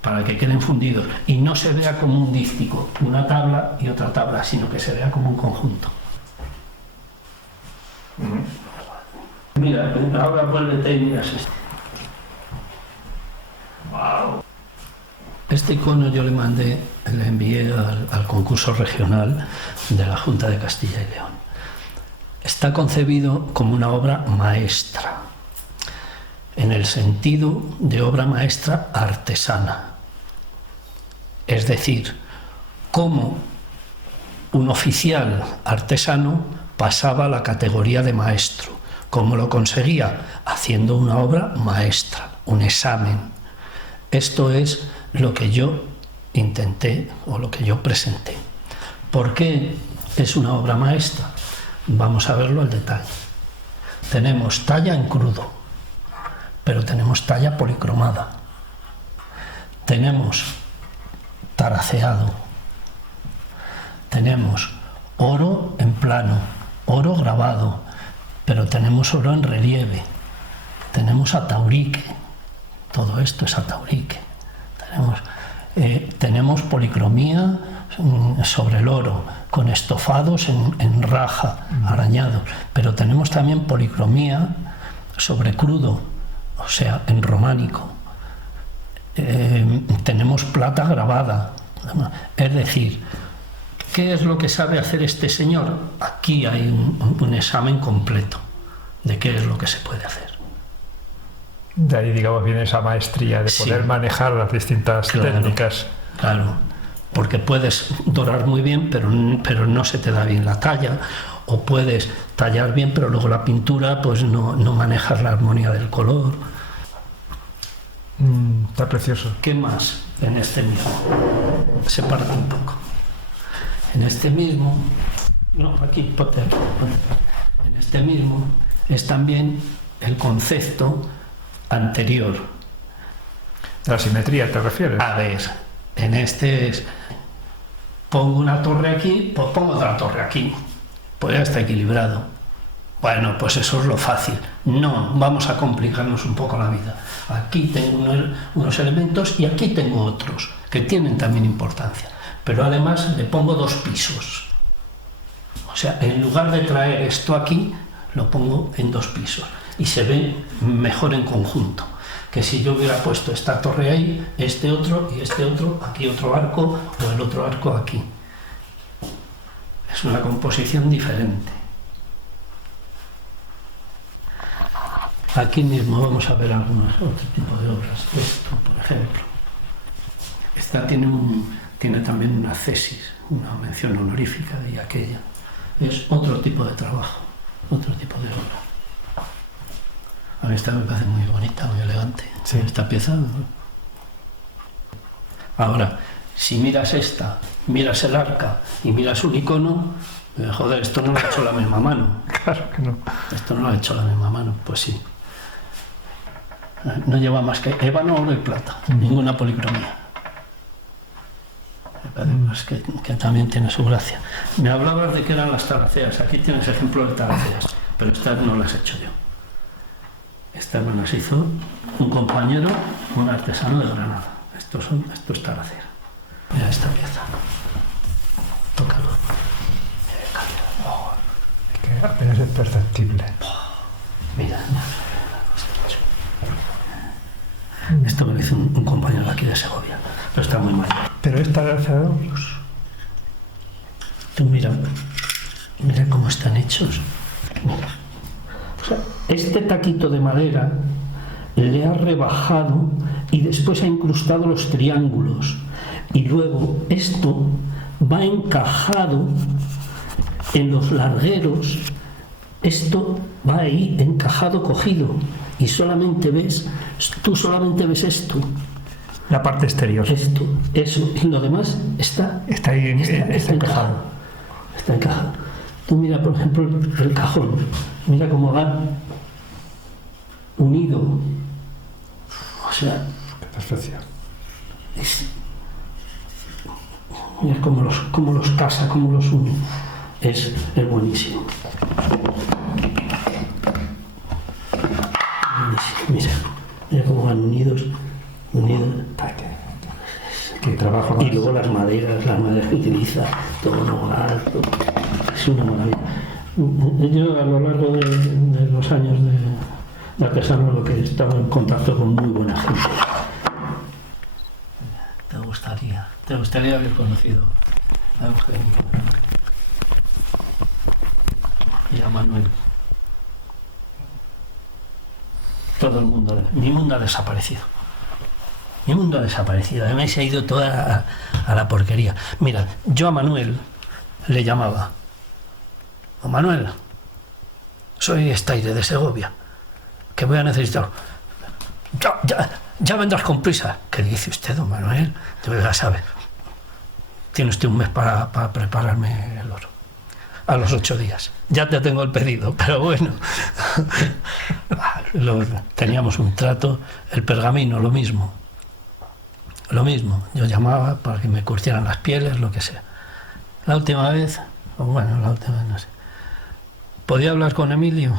Para que queden fundidos y no se vea como un díptico, una tabla y otra tabla, sino que se vea como un conjunto. Mira, ahora vuélvete y miras esto. Wow. Este icono yo le envié al concurso regional de la Junta de Castilla y León. Está concebido como una obra maestra, en el sentido de obra maestra artesana. Es decir, cómo un oficial artesano pasaba a la categoría de maestro. ¿Cómo lo conseguía? Haciendo una obra maestra, un examen. Esto es lo que yo intenté o lo que yo presenté. ¿Por qué es una obra maestra? Vamos a verlo al detalle. Tenemos talla en crudo, pero tenemos talla policromada. Tenemos taraceado. Tenemos oro en plano, oro grabado, pero tenemos oro en relieve. Tenemos ataurique. Todo esto es ataurique. Tenemos policromía sobre el oro, con estofados en raja, arañados, pero tenemos también policromía sobre crudo, o sea, en románico. Tenemos plata grabada. Es decir, ¿qué es lo que sabe hacer este señor? Aquí hay un examen completo de qué es lo que se puede hacer. De ahí, digamos, viene esa maestría de poder manejar las distintas técnicas. Claro, porque puedes dorar muy bien, pero no se te da bien la talla, o puedes tallar bien, pero luego la pintura, pues no manejas la armonía del color. Está precioso. ¿Qué más en este mismo? Se parte un poco. En este mismo, no, aquí, ponte. En este mismo es también el concepto anterior. ¿La simetría te refieres? A ver, en este es, pongo una torre aquí, pues pongo otra torre aquí, pues ya está equilibrado. Bueno, pues eso es lo fácil. No, vamos a complicarnos un poco la vida. Aquí tengo unos elementos y aquí tengo otros que tienen también importancia, pero además le pongo dos pisos. O sea, en lugar de traer esto aquí, lo pongo en dos pisos y se ve mejor en conjunto que si yo hubiera puesto esta torre ahí, este otro y este otro, aquí otro arco o el otro arco aquí. Es una composición diferente. Aquí mismo vamos a ver algunos otro tipo de obras. Esto, por ejemplo. Esta tiene también una tesis, una mención honorífica, y aquella es otro tipo de trabajo, otro tipo de obra. A mí esta me parece muy bonita, muy elegante. Sí. Esta pieza. Ahora, si miras esta, miras el arca y miras un icono, joder, esto no lo ha hecho la misma mano. Claro que no. Esto no lo ha hecho la misma mano, pues sí. No lleva más que ébano, oro y plata, ninguna policromía. Pues que también tiene su gracia. Me hablabas de que eran las taraceas. Aquí tienes ejemplo de taraceas, pero estas no las he hecho yo. Estas me las hizo un compañero, un artesano de Granada. Esto es taracea. Mira esta pieza. Tócalo. Es que apenas es perceptible. Mira. Esto me lo hizo un compañero de aquí de Segovia, pero está muy mal. Pero esta gracia, Tú mira cómo están hechos. Mira. O sea, este taquito de madera le ha rebajado y después ha incrustado los triángulos. Y luego esto va encajado en los largueros. Esto va ahí encajado, cogido. Y tú solamente ves esto. la parte exterior. Esto, eso, y lo demás está ahí está encajado. Está encajado. Tú mira, por ejemplo, el cajón. Mira cómo va unido. O sea, Qué perfección. Mira cómo los casa, cómo los une. Es buenísimo. Mira cómo van unidos. Qué trabajo. Y luego las maderas que utiliza, todo alto. Es una maravilla. Yo a lo largo de los años de artesano, lo que he estado en contacto con muy buena gente. Te gustaría haber conocido a Eugenio y a Manuel. Todo el mundo, mi mundo ha desaparecido. Mi mundo ha desaparecido. Además se ha ido toda a la porquería. Mira, yo a Manuel le llamaba: "Oh, Manuel, soy Estaire de Segovia, que voy a necesitar. Ya vendrás con prisa". ¿Qué dice usted, don Manuel? Ya sabe. Tiene usted un mes para prepararme el oro. A los 8 días. Ya te tengo el pedido, pero bueno. Teníamos un trato, el pergamino, lo mismo. Yo llamaba para que me curtieran las pieles, lo que sea. La última vez no sé. ¿Podía hablar con Emilio?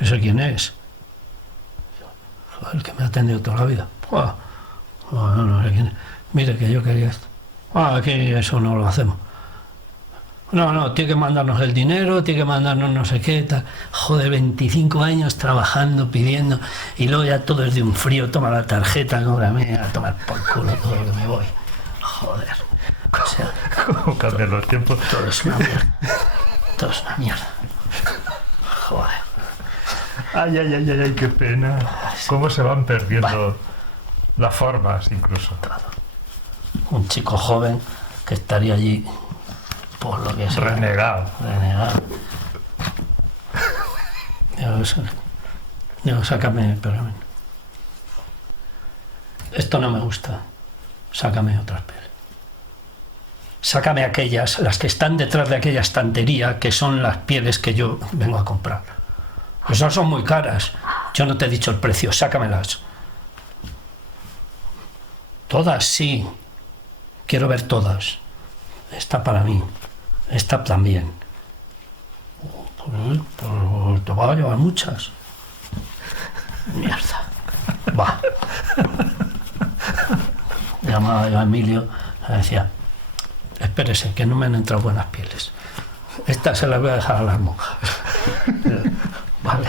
No sé quién es. El que me ha atendido toda la vida. No sé quién es. Mire que yo quería esto. Aquí eso no lo hacemos. No, tiene que mandarnos el dinero, tiene que mandarnos no sé qué, tal. Joder, 25 años trabajando, pidiendo, y luego ya todo es de un frío, toma la tarjeta, cóbrame, a tomar por culo todo lo que me voy. Joder. O sea, ¿Cómo cambian los tiempos? todo es una mierda. Joder. Ay, qué pena. Cómo se van perdiendo las formas, incluso. Un chico joven que estaría allí por lo que sea. Renegado. Digo, sácame el pergamino. Esto no me gusta. Sácame otras pieles. Sácame aquellas, las que están detrás de aquella estantería, que son las pieles que yo vengo a comprar. Pues no son muy caras. Yo no te he dicho el precio, sácamelas. Todas, sí. Quiero ver todas. Esta para mí. Esta también. Pues te va a llevar muchas. Mierda. Va. Llamaba yo a Emilio, le decía: espérese, que no me han entrado buenas pieles. Estas se las voy a dejar a las monjas. Vale,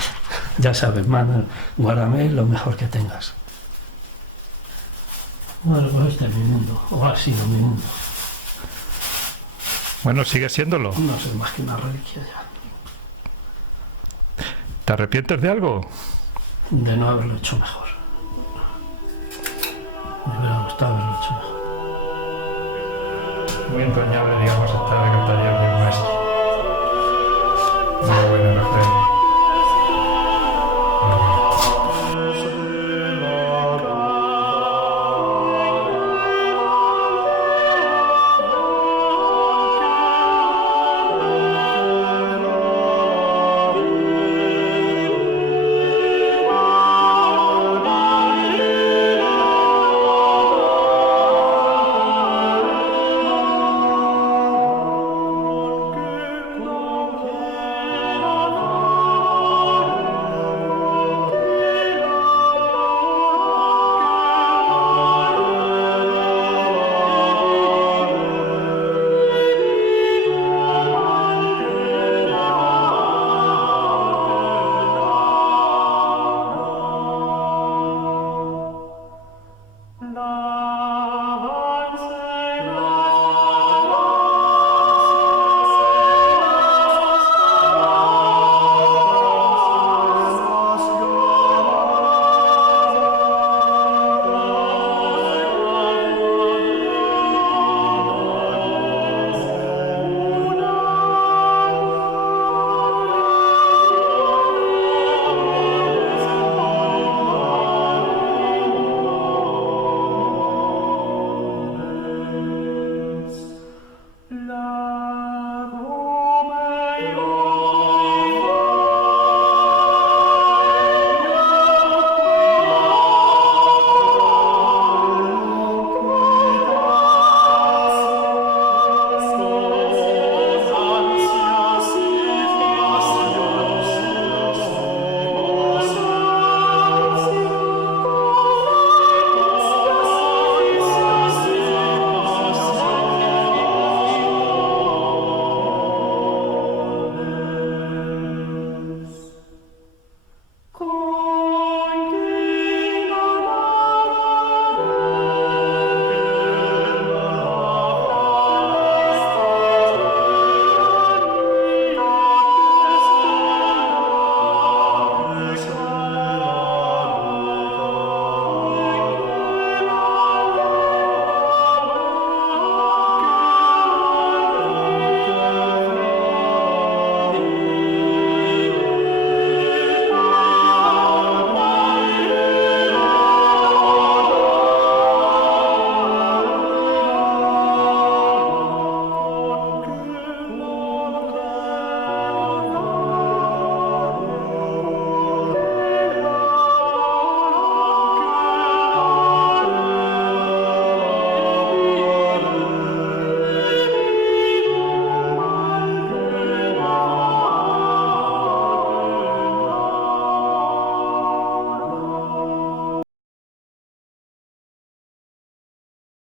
ya sabes, mano, guárdame lo mejor que tengas. Bueno, pues este es mi mundo, o ha sido mi mundo. Bueno, sigue siéndolo. No soy más que una reliquia ya. ¿Te arrepientes de algo? De no haberlo hecho mejor. Me hubiera gustado haberlo hecho mejor. Muy entrañable, digamos, esta taller del maestro. Muy buena referencia.